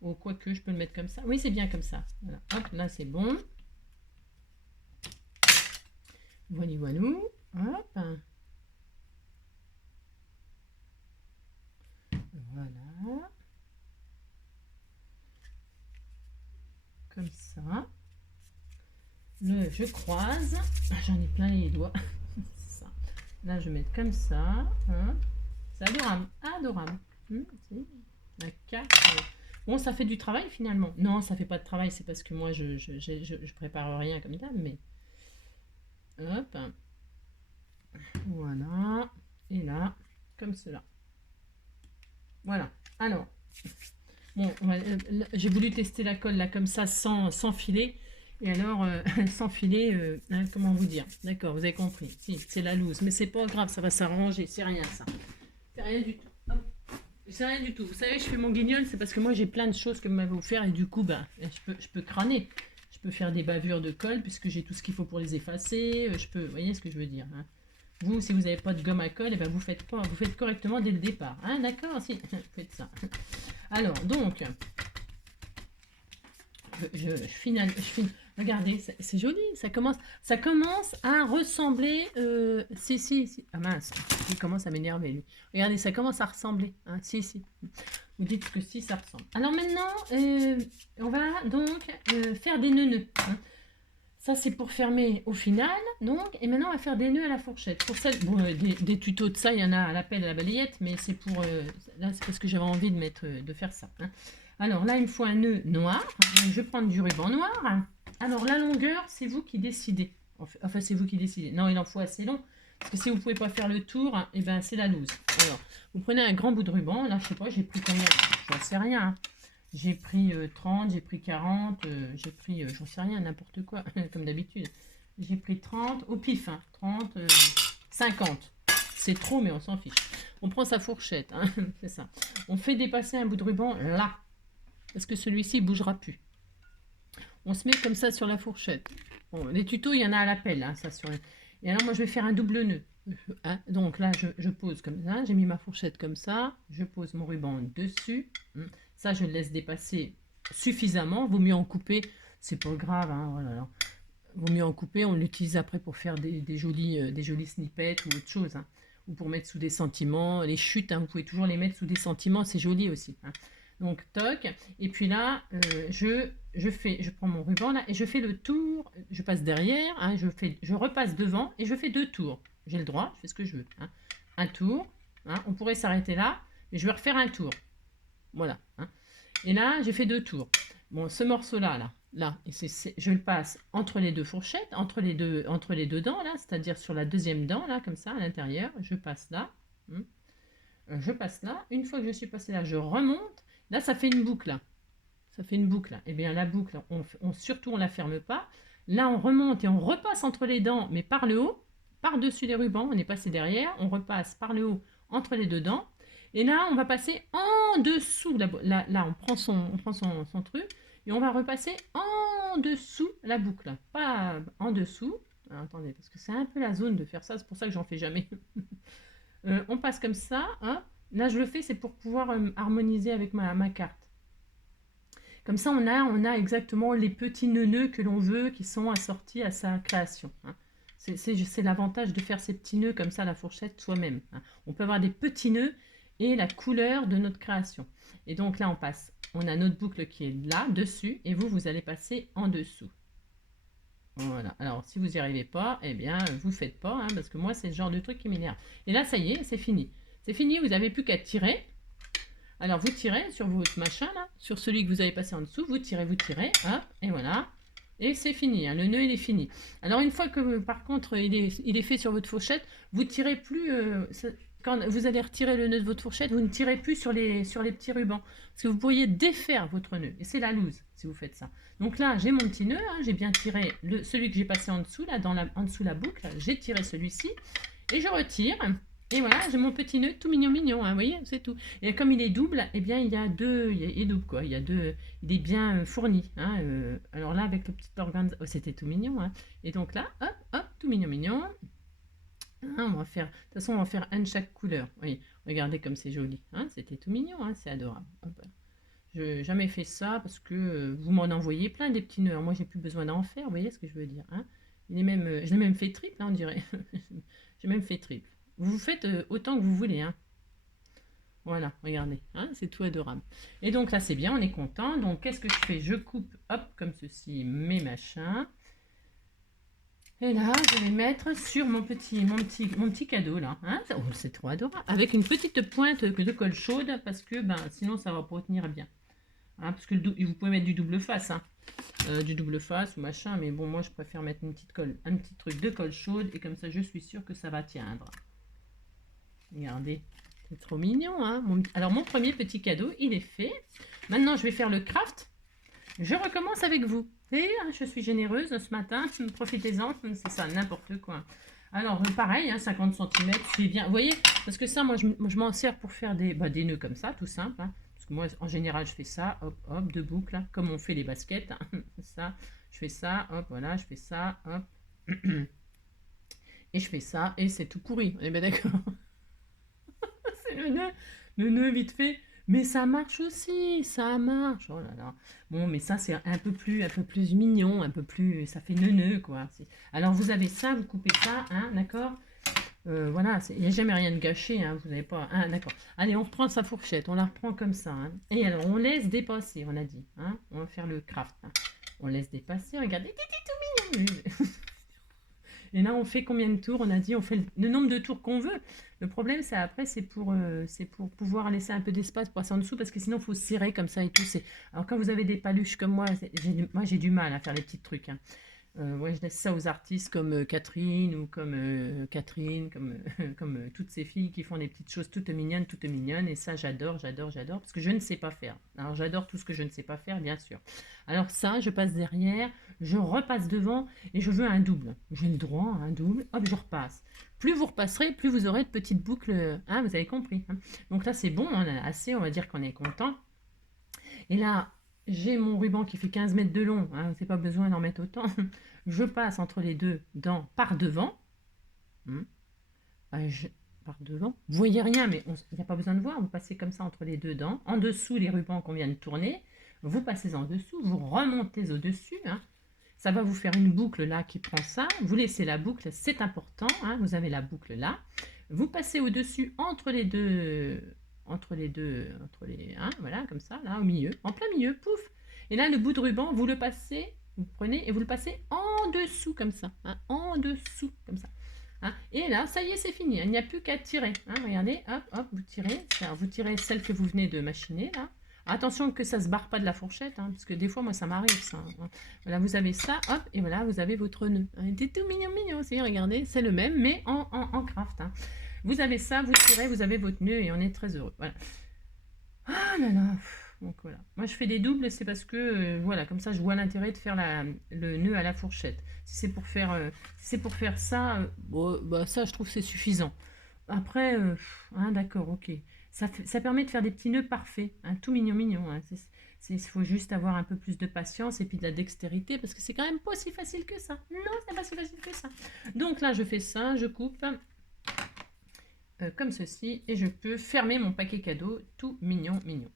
Ou quoique, je peux le mettre comme ça. Oui, c'est bien comme ça. Voilà. Hop, là, c'est bon. Voilà. Hop. Voilà. Comme ça. Je croise. J'en ai plein les doigts. Ça. Là, je vais mettre comme ça. Hein. C'est adorable. Adorable. La carte. Bon, ça fait du travail finalement. Non, ça fait pas de travail. C'est parce que moi, je prépare rien comme ça. Mais hop. Voilà. Et là, comme cela. Voilà. Alors, bon, j'ai voulu tester la colle là comme ça sans filet. Et alors, sans filet, hein, comment vous dire? D'accord, vous avez compris. Si, c'est la loose. Mais c'est pas grave, ça va s'arranger. C'est rien ça. C'est rien du tout. C'est rien du tout. Vous savez, je fais mon guignol, c'est parce que moi j'ai plein de choses que vous m'avez offert et du coup, ben, je peux crâner. Je peux faire des bavures de colle puisque j'ai tout ce qu'il faut pour les effacer. Vous voyez ce que je veux dire, hein? Vous, si vous n'avez pas de gomme à colle, eh ben vous faites correctement dès le départ. Hein, d'accord, si, faites ça. Alors, donc, Regardez, c'est joli, ça commence à ressembler. Si. Ah mince, il commence à m'énerver lui. Regardez, ça commence à ressembler. Hein, si. Vous dites que si, ça ressemble. Alors maintenant, on va donc faire des nœuds. Hein. Ça, c'est pour fermer au final. Donc, et maintenant, on va faire des nœuds à la fourchette. Pour celle, bon, des tutos de ça, il y en a à la pelle et à la balayette, mais c'est pour. Là, c'est parce que j'avais envie de faire ça. Hein. Alors là, il me faut un nœud noir. Donc, je vais prendre du ruban noir. Alors, la longueur, c'est vous qui décidez. Enfin, c'est vous qui décidez. Non, il en faut assez long. Parce que si vous ne pouvez pas faire le tour, et ben, c'est la loose. Alors, vous prenez un grand bout de ruban. Là, je sais pas, j'ai pris combien? J'en sais rien. Hein. J'ai pris 30, j'ai pris 40, j'ai pris, j'en sais rien, n'importe quoi, comme d'habitude. J'ai pris 30, au pif, hein, 30, 50. C'est trop, mais on s'en fiche. On prend sa fourchette, hein, c'est ça. On fait dépasser un bout de ruban là, parce que celui-ci ne bougera plus. On se met comme ça sur la fourchette. Bon, les tutos, il y en a à l'appel, hein, ça sur. Et alors, moi, je vais faire un double nœud. Hein, donc là, je pose comme ça. J'ai mis ma fourchette comme ça. Je pose mon ruban dessus. Ça, je le laisse dépasser suffisamment. Vaut mieux en couper. C'est pas grave. Hein, voilà. Vaut mieux en couper. On l'utilise après pour faire des jolis snippets ou autre chose. Hein, ou pour mettre sous des sentiments. Les chutes, hein, vous pouvez toujours les mettre sous des sentiments. C'est joli aussi. Hein. Donc, toc. Et puis là, je prends mon ruban là et je fais le tour. Je passe derrière. Hein, je repasse devant et je fais 2 tours. J'ai le droit. Je fais ce que je veux. Hein. Un tour. Hein, on pourrait s'arrêter là. Mais je vais refaire un tour. Voilà. Hein. Et là, j'ai fait 2 tours. Bon, ce morceau-là, je le passe entre les 2 fourchettes, entre les deux dents, là, c'est-à-dire sur la deuxième dent, là, comme ça, à l'intérieur. Je passe là. Je passe là. Une fois que je suis passé là, je remonte. Là, ça fait une boucle. Là. Ça fait une boucle. Là. Eh bien, la boucle, surtout, on ne la ferme pas. Là, on remonte et on repasse entre les dents, mais par le haut, par-dessus les rubans. On est passé derrière. On repasse par le haut, entre les 2 dents. Et là, on va passer en dessous. Là, on prend son truc. Et on va repasser en dessous la boucle. Pas en dessous. Alors, attendez, parce que c'est un peu la zone de faire ça. C'est pour ça que j'en fais jamais. On passe comme ça. Hein. Là, je le fais, c'est pour pouvoir harmoniser avec ma carte. Comme ça, on a exactement les petits nœuds que l'on veut qui sont assortis à sa création. Hein. C'est l'avantage de faire ces petits nœuds comme ça à la fourchette soi-même. Hein. On peut avoir des petits nœuds et la couleur de notre création. Et donc là, on a notre boucle qui est là, dessus, et vous allez passer en dessous. Voilà. Alors, si vous n'y arrivez pas, eh bien, vous ne faites pas, hein, parce que moi, c'est le genre de truc qui m'énerve. Et là, ça y est, c'est fini. C'est fini, vous n'avez plus qu'à tirer. Alors, vous tirez sur votre machin, là, sur celui que vous avez passé en dessous, vous tirez, hop, et voilà. Et c'est fini, hein, le nœud, il est fini. Alors, une fois que, par contre, il est fait sur votre fourchette, vous ne tirez plus... quand vous allez retirer le nœud de votre fourchette, vous ne tirez plus sur les petits rubans. Parce que vous pourriez défaire votre nœud. Et c'est la loose, si vous faites ça. Donc là, j'ai mon petit nœud. Hein, j'ai bien tiré celui que j'ai passé en dessous, là, en dessous la boucle. J'ai tiré celui-ci. Et je retire. Et voilà, j'ai mon petit nœud tout mignon. Hein, vous voyez, c'est tout. Et comme il est double, eh bien, il y a deux... Il est double, quoi. Il est bien fourni. Hein, alors là, avec le petit organe... Oh, c'était tout mignon. Hein. Et donc là, hop, tout mignon. Hein, on va faire, de toute façon, on va faire un de chaque couleur. Oui, regardez comme c'est joli. Hein, c'était tout mignon, hein, c'est adorable. Je n'ai jamais fait ça parce que vous m'en envoyez plein des petits nœuds. Alors, moi, j'ai plus besoin d'en faire. Vous voyez ce que je veux dire, hein. Je l'ai même fait triple, hein, on dirait. J'ai même fait triple. Vous faites autant que vous voulez. Hein. Voilà, regardez. Hein, c'est tout adorable. Et donc là, c'est bien, on est content. Donc, qu'est-ce que je fais? Je coupe, hop, comme ceci, mes machins. Et là, je vais mettre sur mon petit cadeau là. Hein, oh, c'est trop adorable. Avec une petite pointe de colle chaude parce que sinon ça va pas tenir bien. Hein, parce que vous pouvez mettre du double face. Hein. Du double face ou machin. Mais bon, moi je préfère mettre un petit truc de colle chaude. Et comme ça, je suis sûre que ça va tiendre. Regardez. C'est trop mignon. Hein. Alors, mon premier petit cadeau, il est fait. Maintenant, je vais faire le craft. Je recommence avec vous. Et je suis généreuse ce matin, profitez-en, c'est ça, n'importe quoi. Alors, pareil, hein, 50 cm, c'est bien. Vous voyez, parce que ça, moi, je m'en sers pour faire des nœuds comme ça, tout simple. Hein, parce que moi, en général, je fais ça, hop, hop, 2 boucles, hein, comme on fait les baskets. Hein, ça, je fais ça, hop, voilà, je fais ça, hop. Et je fais ça, et c'est tout pourri. On est bien d'accord. C'est le nœud vite fait. Mais ça marche aussi, ça marche. Oh là là. Bon, mais ça, c'est un peu plus mignon, un peu plus, ça fait neuneu, quoi. Alors, vous avez ça, vous coupez ça, hein, d'accord? Voilà, il n'y a jamais rien de gâché, hein, vous n'avez pas. Ah, d'accord. Allez, on reprend sa fourchette, on la reprend comme ça, hein. Et alors, on laisse dépasser, on a dit, hein. On va faire le craft, hein. On laisse dépasser, regardez, c'est tout mignon. Et là, on fait combien de tours? On a dit, on fait le nombre de tours qu'on veut. Le problème, c'est après, c'est pour pouvoir laisser un peu d'espace pour passer en dessous, parce que sinon, il faut serrer comme ça et tout. Alors, quand vous avez des paluches comme moi, moi, j'ai du mal à faire les petits trucs, hein. Ouais, je laisse ça aux artistes comme Catherine ou comme Catherine, comme, comme toutes ces filles qui font des petites choses toutes mignonnes. Et ça, j'adore, j'adore, j'adore, parce que je ne sais pas faire. Alors, j'adore tout ce que je ne sais pas faire, bien sûr. Alors ça, je passe derrière, je repasse devant et je veux un double. J'ai le droit à un double, hop, je repasse. Plus vous repasserez, plus vous aurez de petites boucles. Hein, vous avez compris, hein. Donc là, c'est bon, on a assez, on va dire qu'on est content. Et là, j'ai mon ruban qui fait 15 mètres de long, hein, c'est pas besoin d'en mettre autant. Je passe entre les deux dents par devant. Hum, je, par devant. Vous voyez rien, mais il n'y a pas besoin de voir. Vous passez comme ça entre les deux dents. En dessous, les rubans qu'on vient de tourner. Vous passez en dessous, vous remontez au-dessus, hein. Ça va vous faire une boucle là qui prend ça. Vous laissez la boucle, c'est important, hein. Vous avez la boucle là. Vous passez au-dessus entre les, hein, voilà, comme ça, là, au milieu, en plein milieu, pouf. Et là, le bout de ruban, vous le passez, vous prenez et vous le passez en dessous, comme ça, hein, en dessous, comme ça. Hein. Et là, ça y est, c'est fini. Il n'y a plus qu'à tirer. Hein. Regardez, hop, hop, vous tirez. Alors, vous tirez celle que vous venez de machiner, là. Attention que ça ne se barre pas de la fourchette, hein, parce que des fois, moi, ça m'arrive, ça. Hein. Voilà, vous avez ça, hop, et voilà, vous avez votre nœud. Il était tout mignon, mignon aussi, regardez, c'est le même, mais en craft. Hein. Vous avez ça, vous tirez, vous avez votre nœud, et on est très heureux. Voilà. Ah là là. Donc voilà. Moi, je fais des doubles, c'est parce que, voilà, comme ça, je vois l'intérêt de faire le nœud à la fourchette. Si c'est pour faire ça, bon, bah, ça, je trouve c'est suffisant. Après, hein, d'accord, ok. Ça permet de faire des petits nœuds parfaits, hein, tout mignon, mignon. Hein. Il faut juste avoir un peu plus de patience et puis de la dextérité parce que c'est quand même pas si facile que ça. Non, c'est pas si facile que ça. Donc là, je fais ça, je coupe comme ceci et je peux fermer mon paquet cadeau tout mignon, mignon.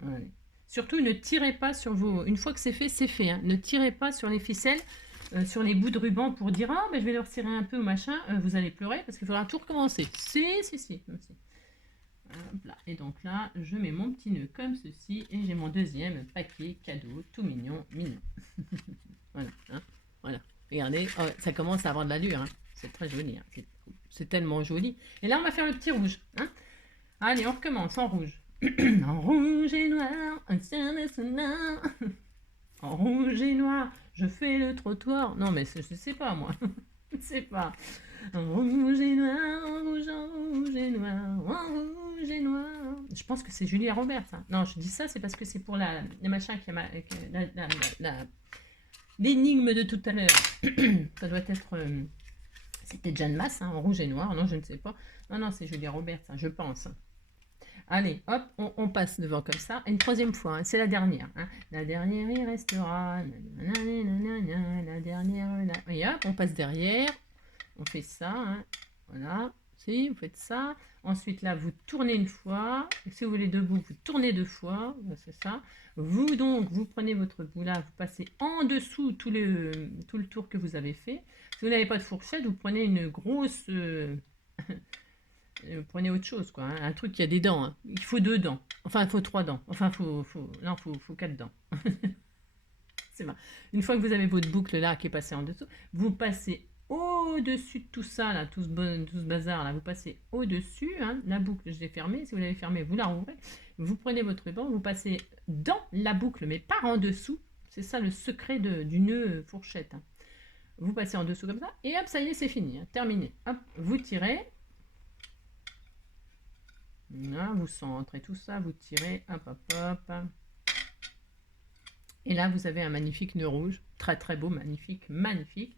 Voilà. Surtout, ne tirez pas sur vos... Une fois que c'est fait, hein. Ne tirez pas sur les ficelles, sur les bouts de ruban pour dire « Ah, ben, je vais leur tirer un peu ou machin. Vous allez pleurer parce qu'il faudra tout recommencer. » Si. Hop là. Et donc là, je mets mon petit nœud comme ceci et j'ai mon deuxième paquet cadeau tout mignon, mignon. Voilà, hein. Voilà. Regardez, oh, ça commence à avoir de l'allure. Hein. C'est très joli. Hein. C'est tellement joli. Et là, on va faire le petit rouge. Hein. Allez, on recommence en rouge. En rouge et noir, un ciel sonore. En rouge et noir, je fais le trottoir. Non, mais je sais pas, moi. Je sais pas. En rouge et noir, en rouge et noir, en rouge et noir. Je pense que c'est Julia Roberts. Ça. Non, je dis ça, c'est parce que c'est pour la machin qui a l'énigme de tout à l'heure. Ça doit être. C'était Jeanne Masse, hein, en rouge et noir. Non, je ne sais pas. Non, c'est Julia Roberts, hein, je pense. Allez, hop, on passe devant comme ça. Et une troisième fois, hein, c'est la dernière. Hein. La dernière, il restera. La dernière, là. Et hop, on passe derrière. On fait ça. Hein. Voilà. Si, vous faites ça. Ensuite, là, vous tournez une fois. Et si vous voulez debout, vous tournez deux fois. C'est ça. Vous, donc, vous prenez votre bout là, vous passez en dessous tout le tour que vous avez fait. Si vous n'avez pas de fourchette, vous prenez une grosse... prenez autre chose, quoi. Hein. Un truc qui a des dents. Hein. Il faut 2 dents. Enfin, il faut 3 dents. Enfin, faut 4 dents. C'est marrant. Une fois que vous avez votre boucle là qui est passée en dessous, vous passez au-dessus de tout ça, là, tout ce bazar là, vous passez au-dessus. Hein. La boucle, je l'ai fermée. Si vous l'avez fermée, vous la rouvrez. Vous prenez votre ruban, vous passez dans la boucle, mais pas en dessous. C'est ça le secret du nœud fourchette. Hein. Vous passez en dessous comme ça, et hop, ça y est, c'est fini. Hein. Terminé. Hop, vous tirez. Là, vous centrez tout ça, vous tirez, hop, hop, hop. Et là, vous avez un magnifique nœud rouge, très très beau, magnifique, magnifique.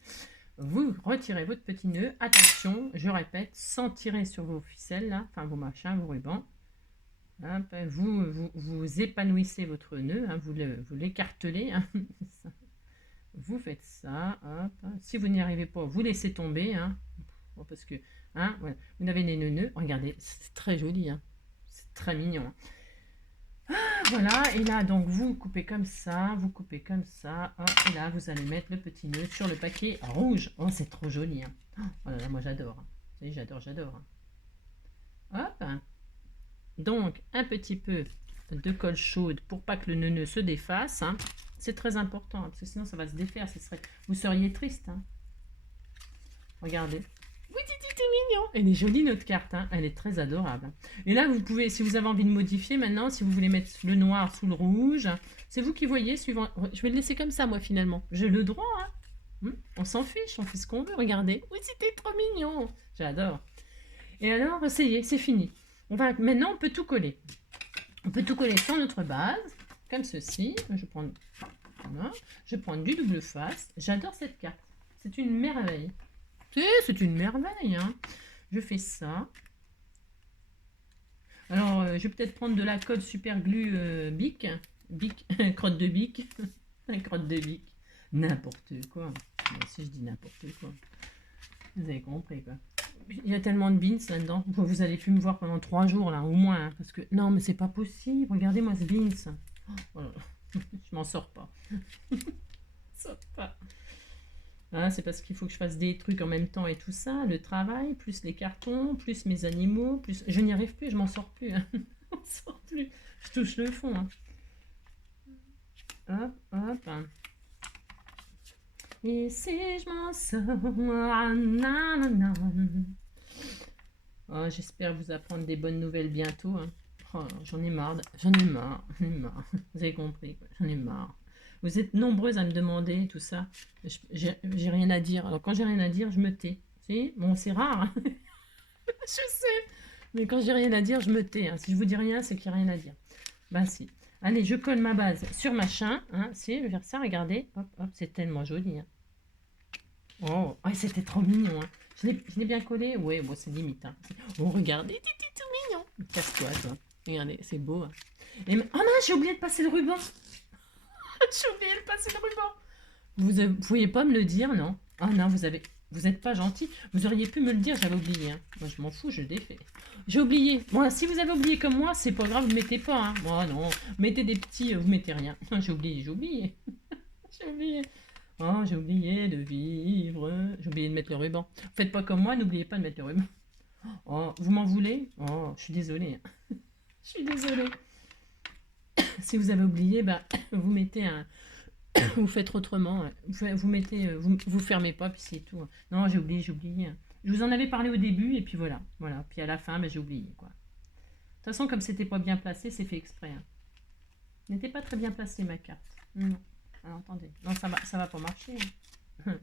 Vous retirez votre petit nœud, attention, je répète, sans tirer sur vos ficelles, là, enfin vos machins, vos rubans. Hop, vous épanouissez votre nœud, hein, vous l'écartelez. Hein. Vous faites ça, hop. Si vous n'y arrivez pas, vous laissez tomber, hein, parce que Hein, voilà. Vous avez des nœuds. Regardez, c'est très joli. Hein. C'est très mignon. Hein. Voilà, et là, donc, vous coupez comme ça, vous coupez comme ça. Hop, et là, vous allez mettre le petit nœud sur le paquet rouge. Oh, c'est trop joli. Hein. Oh là là, moi, j'adore. Hein. Vous savez, j'adore, j'adore. Hein. Hop. Donc, un petit peu de colle chaude pour pas que le nœud se défasse. Hein. C'est très important, parce que sinon, ça va se défaire. Vous seriez triste. Hein. Regardez. Oui, c'est mignon. Elle est jolie, notre carte. Hein. Elle est très adorable. Et là, vous pouvez, si vous avez envie de modifier maintenant, si vous voulez mettre le noir sous le rouge, c'est vous qui voyez, suivant. Je vais le laisser comme ça, moi, finalement. J'ai le droit. Hein. On s'en fiche, on fait ce qu'on veut. Regardez. Oui, c'était trop mignon. J'adore. Et alors, essayez, c'est fini. Maintenant, on peut tout coller. On peut tout coller sur notre base, comme ceci. Voilà. Je prends du double face. J'adore cette carte. C'est une merveille. C'est une merveille. Hein. Je fais ça. Alors, je vais peut-être prendre de la colle super glue Bic. Bic, crotte de Bic. Crotte de Bic. N'importe quoi. Moi aussi, je dis n'importe quoi. Vous avez compris, quoi. Il y a tellement de beans là-dedans. Vous allez plus me voir pendant 3 jours, là, au moins. Hein, parce que, non, mais c'est pas possible. Regardez-moi ce beans. Oh, je m'en sors pas. Sors pas. Ah, c'est parce qu'il faut que je fasse des trucs en même temps et tout ça, le travail, plus les cartons, plus mes animaux, plus... Je n'y arrive plus, je m'en sors plus. Hein. Je m'en sors plus. Je touche le fond. Hein. Hop, hop. Et si je m'en sors... Oh, j'espère vous apprendre des bonnes nouvelles bientôt. Hein. Oh, j'en ai marre. J'en ai marre. Vous avez compris, j'en ai marre. Vous êtes nombreuses à me demander tout ça. J'ai rien à dire. Alors quand j'ai rien à dire, je me tais. Si bon, c'est rare. Hein. Je sais. Mais quand j'ai rien à dire, je me tais. Hein. Si je vous dis rien, c'est qu'il n'y a rien à dire. Ben si. Allez, je colle ma base sur machin. Hein. Si, je vais faire ça, regardez. Hop, hop, c'est tellement joli. Hein. Oh, c'était trop mignon. Hein. Je l'ai bien collé. Oui, bon, c'est limite. Hein. Oh, regardez, c'est tout mignon. Casse-toi, toi. Regardez, c'est beau. Hein. Oh mince, j'ai oublié de passer le ruban. J'ai oublié de passer le ruban. Vous ne pouviez pas me le dire, non? Ah non, vous n'êtes pas gentil. Vous auriez pu me le dire, j'avais oublié. Hein. Moi, je m'en fous, je le défais. J'ai oublié. Bon, si vous avez oublié comme moi, c'est pas grave, vous ne mettez pas. Hein. Oh non, mettez des petits, vous mettez rien. J'ai oublié. J'ai oublié. Oh, j'ai oublié de vivre. J'ai oublié de mettre le ruban. Faites pas comme moi, n'oubliez pas de mettre le ruban. Oh, vous m'en voulez? Oh, je suis désolée. Je suis désolée. Si vous avez oublié, bah, vous mettez un... vous faites autrement. Vous mettez... Vous fermez pas, puis c'est tout. Non, j'ai oublié. Je vous en avais parlé au début, et puis voilà. Puis à la fin, bah, j'ai oublié, quoi. De toute façon, comme c'était pas bien placé, c'est fait exprès. Hein. N'était pas très bien placé, ma carte. Non. Alors, attendez. Non, ça va pas marcher. Hein.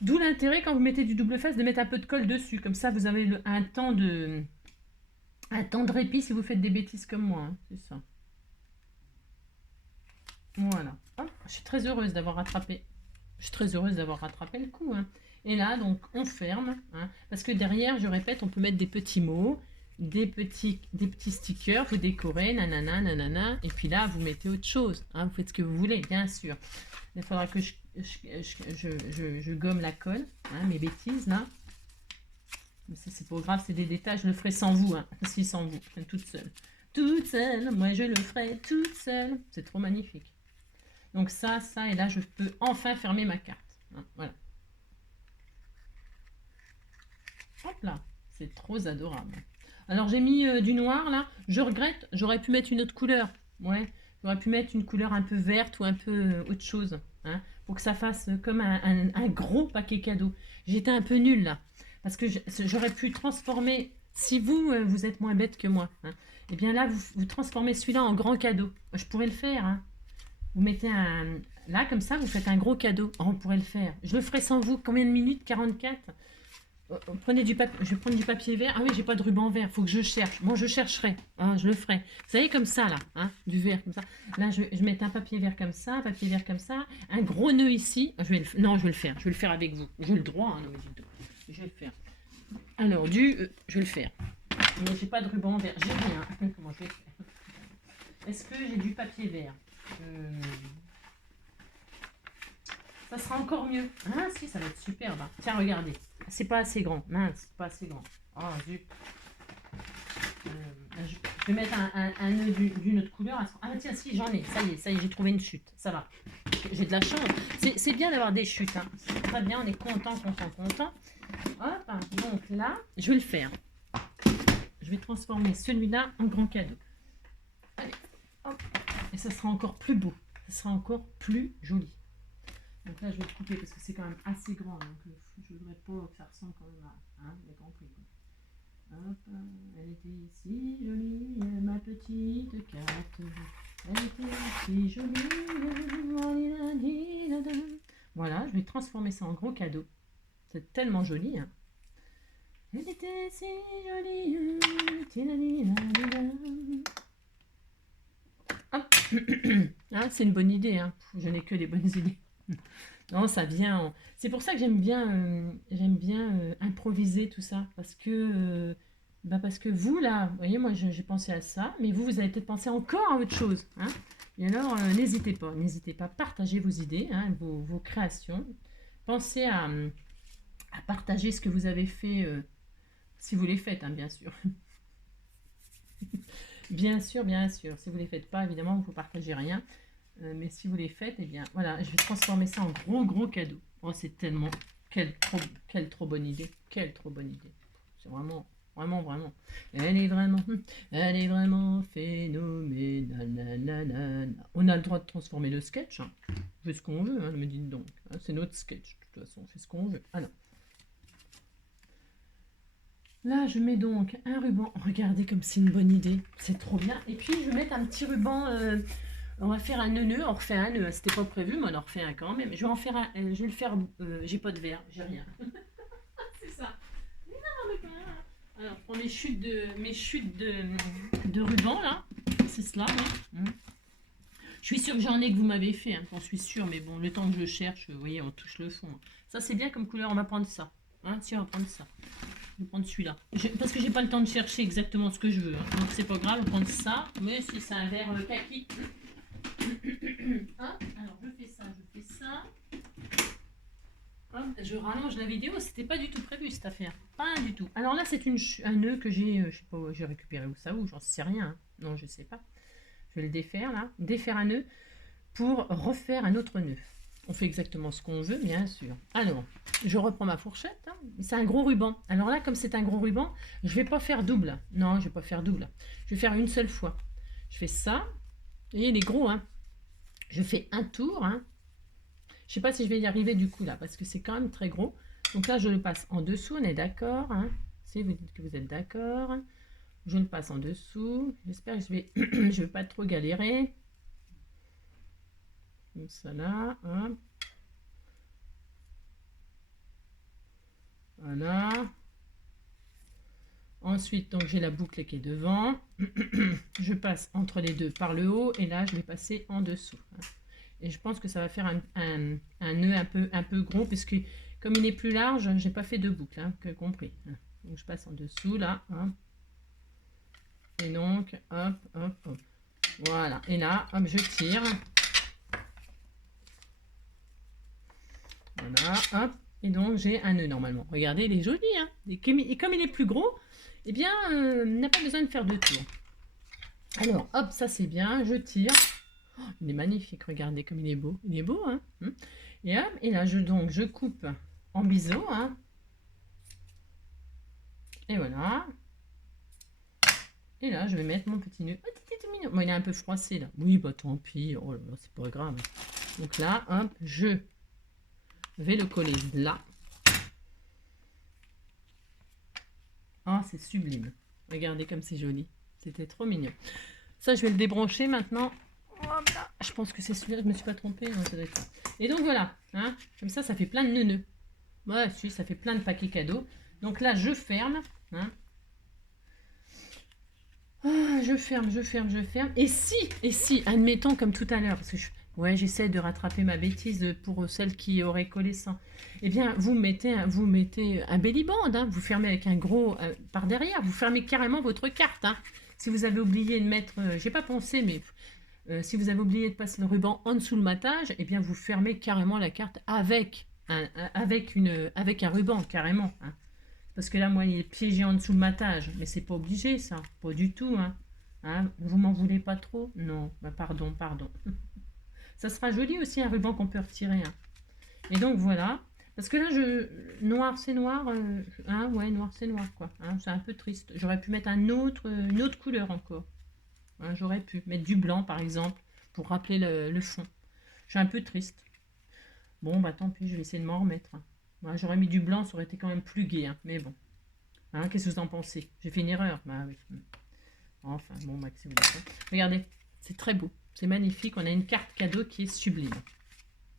D'où l'intérêt, quand vous mettez du double face, de mettre un peu de colle dessus. Comme ça, vous avez un temps de répit si vous faites des bêtises comme moi. Hein. C'est ça. Voilà. Hop, je suis très heureuse d'avoir rattrapé. Le coup. Hein. Et là, donc, on ferme. Hein, parce que derrière, je répète, on peut mettre des petits mots, des petits stickers, vous décorez, nanana. Et puis là, vous mettez autre chose. Hein, vous faites ce que vous voulez, bien sûr. Il faudra que je gomme la colle. Hein, mes bêtises, là. Mais c'est pas grave, c'est des détails. Je le ferai sans vous. Hein, si, sans vous. Toute seule. Toute seule. Moi, je le ferai toute seule. C'est trop magnifique. Donc ça, et là, je peux enfin fermer ma carte. Hein, voilà. Hop là, c'est trop adorable. Alors j'ai mis du noir là. Je regrette, j'aurais pu mettre une autre couleur. Ouais, j'aurais pu mettre une couleur un peu verte ou un peu autre chose. Hein, pour que ça fasse comme un gros paquet cadeau. J'étais un peu nulle là. Parce que j'aurais pu transformer, si vous êtes moins bête que moi, hein, et bien là, vous transformez celui-là en grand cadeau. Je pourrais le faire. Hein. Vous mettez un... Là, comme ça, vous faites un gros cadeau. Oh, on pourrait le faire. Je le ferai sans vous. Combien de minutes? 44. Prenez du papier. Je vais prendre du papier vert. Ah oui, j'ai pas de ruban vert. Faut que je cherche. Moi, je chercherai. Hein, je le ferai. Vous savez, comme ça, là. Hein, du vert, comme ça. Là, je mets un papier vert comme ça. Papier vert comme ça. Un gros nœud ici. Non, je vais le faire. Je vais le faire avec vous. J'ai le droit. Hein, non, mais je vais le faire. Alors, je vais le faire. Mais j'ai pas de ruban vert. J'ai rien. Comment je vais faire? Est-ce que j'ai du papier vert? Ça sera encore mieux. Ah si, ça va être superbe. Tiens, regardez. c'est pas assez grand. Mince, c'est pas assez grand. Oh, zut. Je vais mettre un nœud d'une autre couleur. Ah tiens, si, j'en ai. Ça y est, j'ai trouvé une chute. Ça va. J'ai de la chance. C'est bien d'avoir des chutes. Hein. C'est très bien, on est content, content, content. Hop, donc là, je vais le faire. Je vais transformer celui-là en grand cadeau. Allez, hop. Et ça sera encore plus beau. Ça sera encore plus joli. Donc là, je vais le couper parce que c'est quand même assez grand. Donc je ne voudrais pas que ça ressemble quand même à un grand prix. Hop, elle était si jolie, ma petite carte. Elle était si jolie. Voilà, je vais transformer ça en gros cadeau. C'est tellement joli. Hein. Elle était si jolie. Hop. Ah, c'est une bonne idée. Hein. Je n'ai que des bonnes idées. Non, ça vient. C'est pour ça que j'aime bien improviser tout ça. Parce que vous, là, vous voyez, moi, j'ai pensé à ça. Mais vous avez peut-être pensé encore à autre chose. Hein. Et alors, n'hésitez pas. N'hésitez pas. Partagez vos idées, hein, vos créations. Pensez à partager ce que vous avez fait, si vous les faites, hein, bien sûr. Bien sûr, bien sûr. Si vous ne les faites pas, évidemment, vous ne partagez rien. Mais si vous les faites, eh bien, voilà, je vais transformer ça en gros cadeau. Oh, c'est tellement... Quelle trop bonne idée. Quelle trop bonne idée. C'est vraiment... Elle est vraiment phénoménale. On a le droit de transformer le sketch. Hein. On fait ce qu'on veut, hein, me dites donc. Hein, c'est notre sketch, de toute façon, on fait ce qu'on veut. Alors. Là, je mets donc un ruban. Regardez comme c'est une bonne idée. C'est trop bien. Et puis, je vais mettre un petit ruban... on va faire un nœud, on refait un nœud. C'était pas prévu, mais on en refait un quand même. Je vais en faire un. Je vais le faire. J'ai pas de verre, j'ai rien. C'est ça. Alors, je prends mes chutes de ruban là. C'est cela. Hein. Je suis sûre que j'en ai que vous m'avez fait. Hein. J'en suis sûre, mais bon, le temps que je cherche, vous voyez, on touche le fond. Ça, c'est bien comme couleur. On va prendre ça. Hein, si, on va prendre ça. Je vais prendre celui-là. Parce que j'ai pas le temps de chercher exactement ce que je veux. Hein. Donc, c'est pas grave, on va prendre ça. Mais si c'est un verre kaki. Hein, alors je fais ça. Hop, je rallonge la vidéo, c'était pas du tout prévu cette affaire, pas du tout. Alors là c'est un nœud que j'ai, je sais pas, j'ai récupéré où ça, j'en sais rien, hein. Non je sais pas. Je vais le défaire là, défaire un nœud pour refaire un autre nœud. On fait exactement ce qu'on veut, bien sûr. Alors, je reprends ma fourchette, hein. C'est un gros ruban. Alors là, comme c'est un gros ruban, je vais pas faire double. Non, je vais pas faire double. Je vais faire une seule fois. Je fais ça, et il est gros, hein. Je fais un tour. Hein. Je ne sais pas si je vais y arriver du coup là, parce que c'est quand même très gros. Donc là, je le passe en dessous, on est d'accord. Hein. Si vous dites que vous êtes d'accord. Je le passe en dessous. J'espère que je vais pas trop galérer. Comme ça là. Hein. Voilà. Ensuite, donc j'ai la boucle qui est devant. Je passe entre les deux par le haut et là, je vais passer en dessous. Et je pense que ça va faire un nœud un peu gros parce que comme il est plus large, j'ai pas fait de boucle, hein, que compris. Donc je passe en dessous là. Hein. Et donc, hop, hop, hop. Voilà. Et là, hop, je tire. Voilà, hop. Et donc j'ai un nœud normalement. Regardez, il est joli. Hein. Et comme il est plus gros, eh bien, il n'a pas besoin de faire de tour. Alors, hop, ça c'est bien. Je tire. Oh, il est magnifique, regardez comme il est beau. Il est beau, hein. Et hop, et là, je coupe en biseau, hein. Et voilà. Et là, je vais mettre mon petit nœud. Oh, c'est mignon. Bon, il est un peu froissé, là. Oui, bah tant pis. Oh là là, c'est pas grave. Donc là, hop, je vais le coller là. Oh, c'est sublime. Regardez comme c'est joli. C'était trop mignon. Ça, je vais le débrancher maintenant. Je pense que c'est celui-là, je me suis pas trompée. Non, ça doit être ça. Et donc voilà, hein, comme ça fait plein de nœuds. Ouais, si, ça fait plein de paquets cadeaux. Donc là, je ferme. Hein. Ah, je ferme. Et si, admettons comme tout à l'heure, parce que j'essaie de rattraper ma bêtise pour celle qui aurait collé ça. Eh bien, vous mettez un bellyband, hein, vous fermez avec un gros par derrière, vous fermez carrément votre carte. Hein. Si vous avez oublié de mettre, j'ai pas pensé, mais si vous avez oublié de passer le ruban en dessous le matage, eh bien vous fermez carrément la carte avec avec un ruban, carrément. Hein. Parce que là, moi, il est piégé en dessous de ma tâche. Mais c'est pas obligé, ça. Pas du tout. Hein. Hein, vous m'en voulez pas trop? Non. Bah, pardon, pardon. Ça sera joli aussi, un ruban qu'on peut retirer. Hein. Et donc, voilà. Parce que là, noir, c'est noir. Hein, ouais, noir, c'est noir, quoi. Hein, c'est un peu triste. J'aurais pu mettre une autre couleur encore. Hein, j'aurais pu mettre du blanc, par exemple, pour rappeler le fond. Je suis un peu triste. Bon, bah tant pis, je vais essayer de m'en remettre. Hein. Ouais, j'aurais mis du blanc, ça aurait été quand même plus gai. Hein, mais bon. Hein, qu'est-ce que vous en pensez? J'ai fait une erreur. Bah oui. Enfin, bon, bah, si vous dites ça. Regardez, c'est très beau. C'est magnifique. On a une carte cadeau qui est sublime.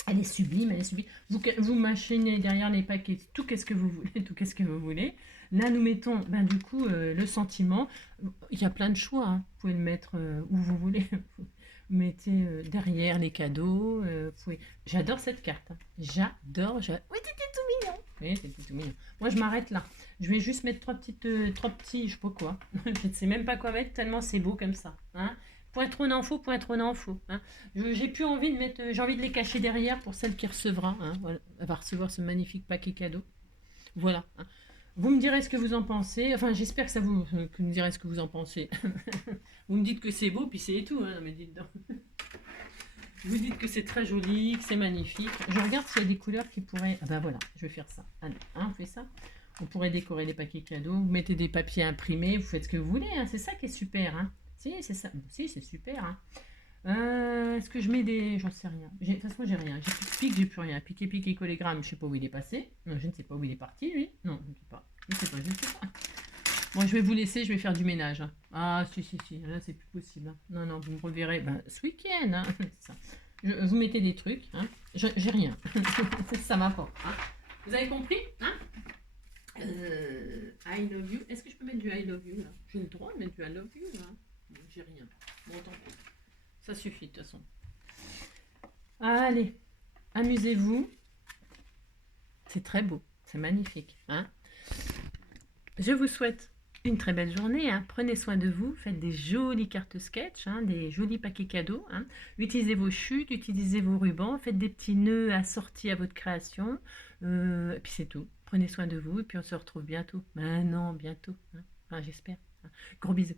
Elle est sublime, elle est sublime. Vous machinez derrière les paquets tout qu'est-ce que vous voulez, tout qu'est-ce que vous voulez. Là, nous mettons, ben, du coup, le sentiment. Il y a plein de choix. Hein. Vous pouvez le mettre où vous voulez. Vous mettez derrière les cadeaux. J'adore cette carte. Hein. J'adore. Oui, c'était tout mignon. Oui, c'était tout mignon. Moi, je m'arrête là. Je vais juste mettre trois petits, je sais pas quoi. Je ne sais même pas quoi mettre tellement c'est beau comme ça. Hein. Point trop d'infos, point trop d'infos. Hein. J'ai plus envie de mettre, j'ai envie de les cacher derrière pour celle qui recevra. Hein. Voilà. Elle va recevoir ce magnifique paquet cadeau. Voilà. Hein. Vous me direz ce que vous en pensez. Enfin, j'espère que que vous me direz ce que vous en pensez. Vous me dites que c'est beau, puis c'est tout. Hein. Non, mais dites donc. Vous dites que c'est très joli, que c'est magnifique. Je regarde s'il y a des couleurs qui pourraient. Ah ben voilà, je vais faire ça. Allez, hein, on fait ça. On pourrait décorer les paquets cadeaux. Vous mettez des papiers imprimés, vous faites ce que vous voulez. Hein. C'est ça qui est super. Hein. Si, c'est ça. Si, c'est super. Hein. Est-ce que je mets des... J'en sais rien. De toute façon, j'ai rien. J'ai plus de pique, j'ai plus rien. Piqué, piqué, collégramme, je sais pas où il est passé. Non, je ne sais pas où il est parti, lui. Non, je ne sais pas. Je ne sais pas, je ne sais pas. Bon, je vais vous laisser, je vais faire du ménage. Hein. Ah, si, si, si. Là, c'est plus possible. Hein. Non, non, vous me reverrez ben, ce week-end. Hein. Ça. Vous mettez des trucs. Hein. J'ai rien. Ça va pas. Hein. Vous avez compris hein I love you. Est-ce que je peux mettre du I love you là? J'ai le droit de mettre du I love you là. Bon, j'ai rien. Bon, tant pis. Ça suffit de toute façon. Allez, amusez-vous. C'est très beau, c'est magnifique. Hein. Je vous souhaite une très belle journée. Hein. Prenez soin de vous, faites des jolies cartes sketch, hein, des jolis paquets cadeaux. Hein. Utilisez vos chutes, utilisez vos rubans, faites des petits nœuds assortis à votre création. Et puis c'est tout. Prenez soin de vous et puis on se retrouve bientôt. Maintenant, bientôt. Hein. Enfin, j'espère. Hein. Gros bisous.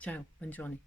Ciao, bonne journée.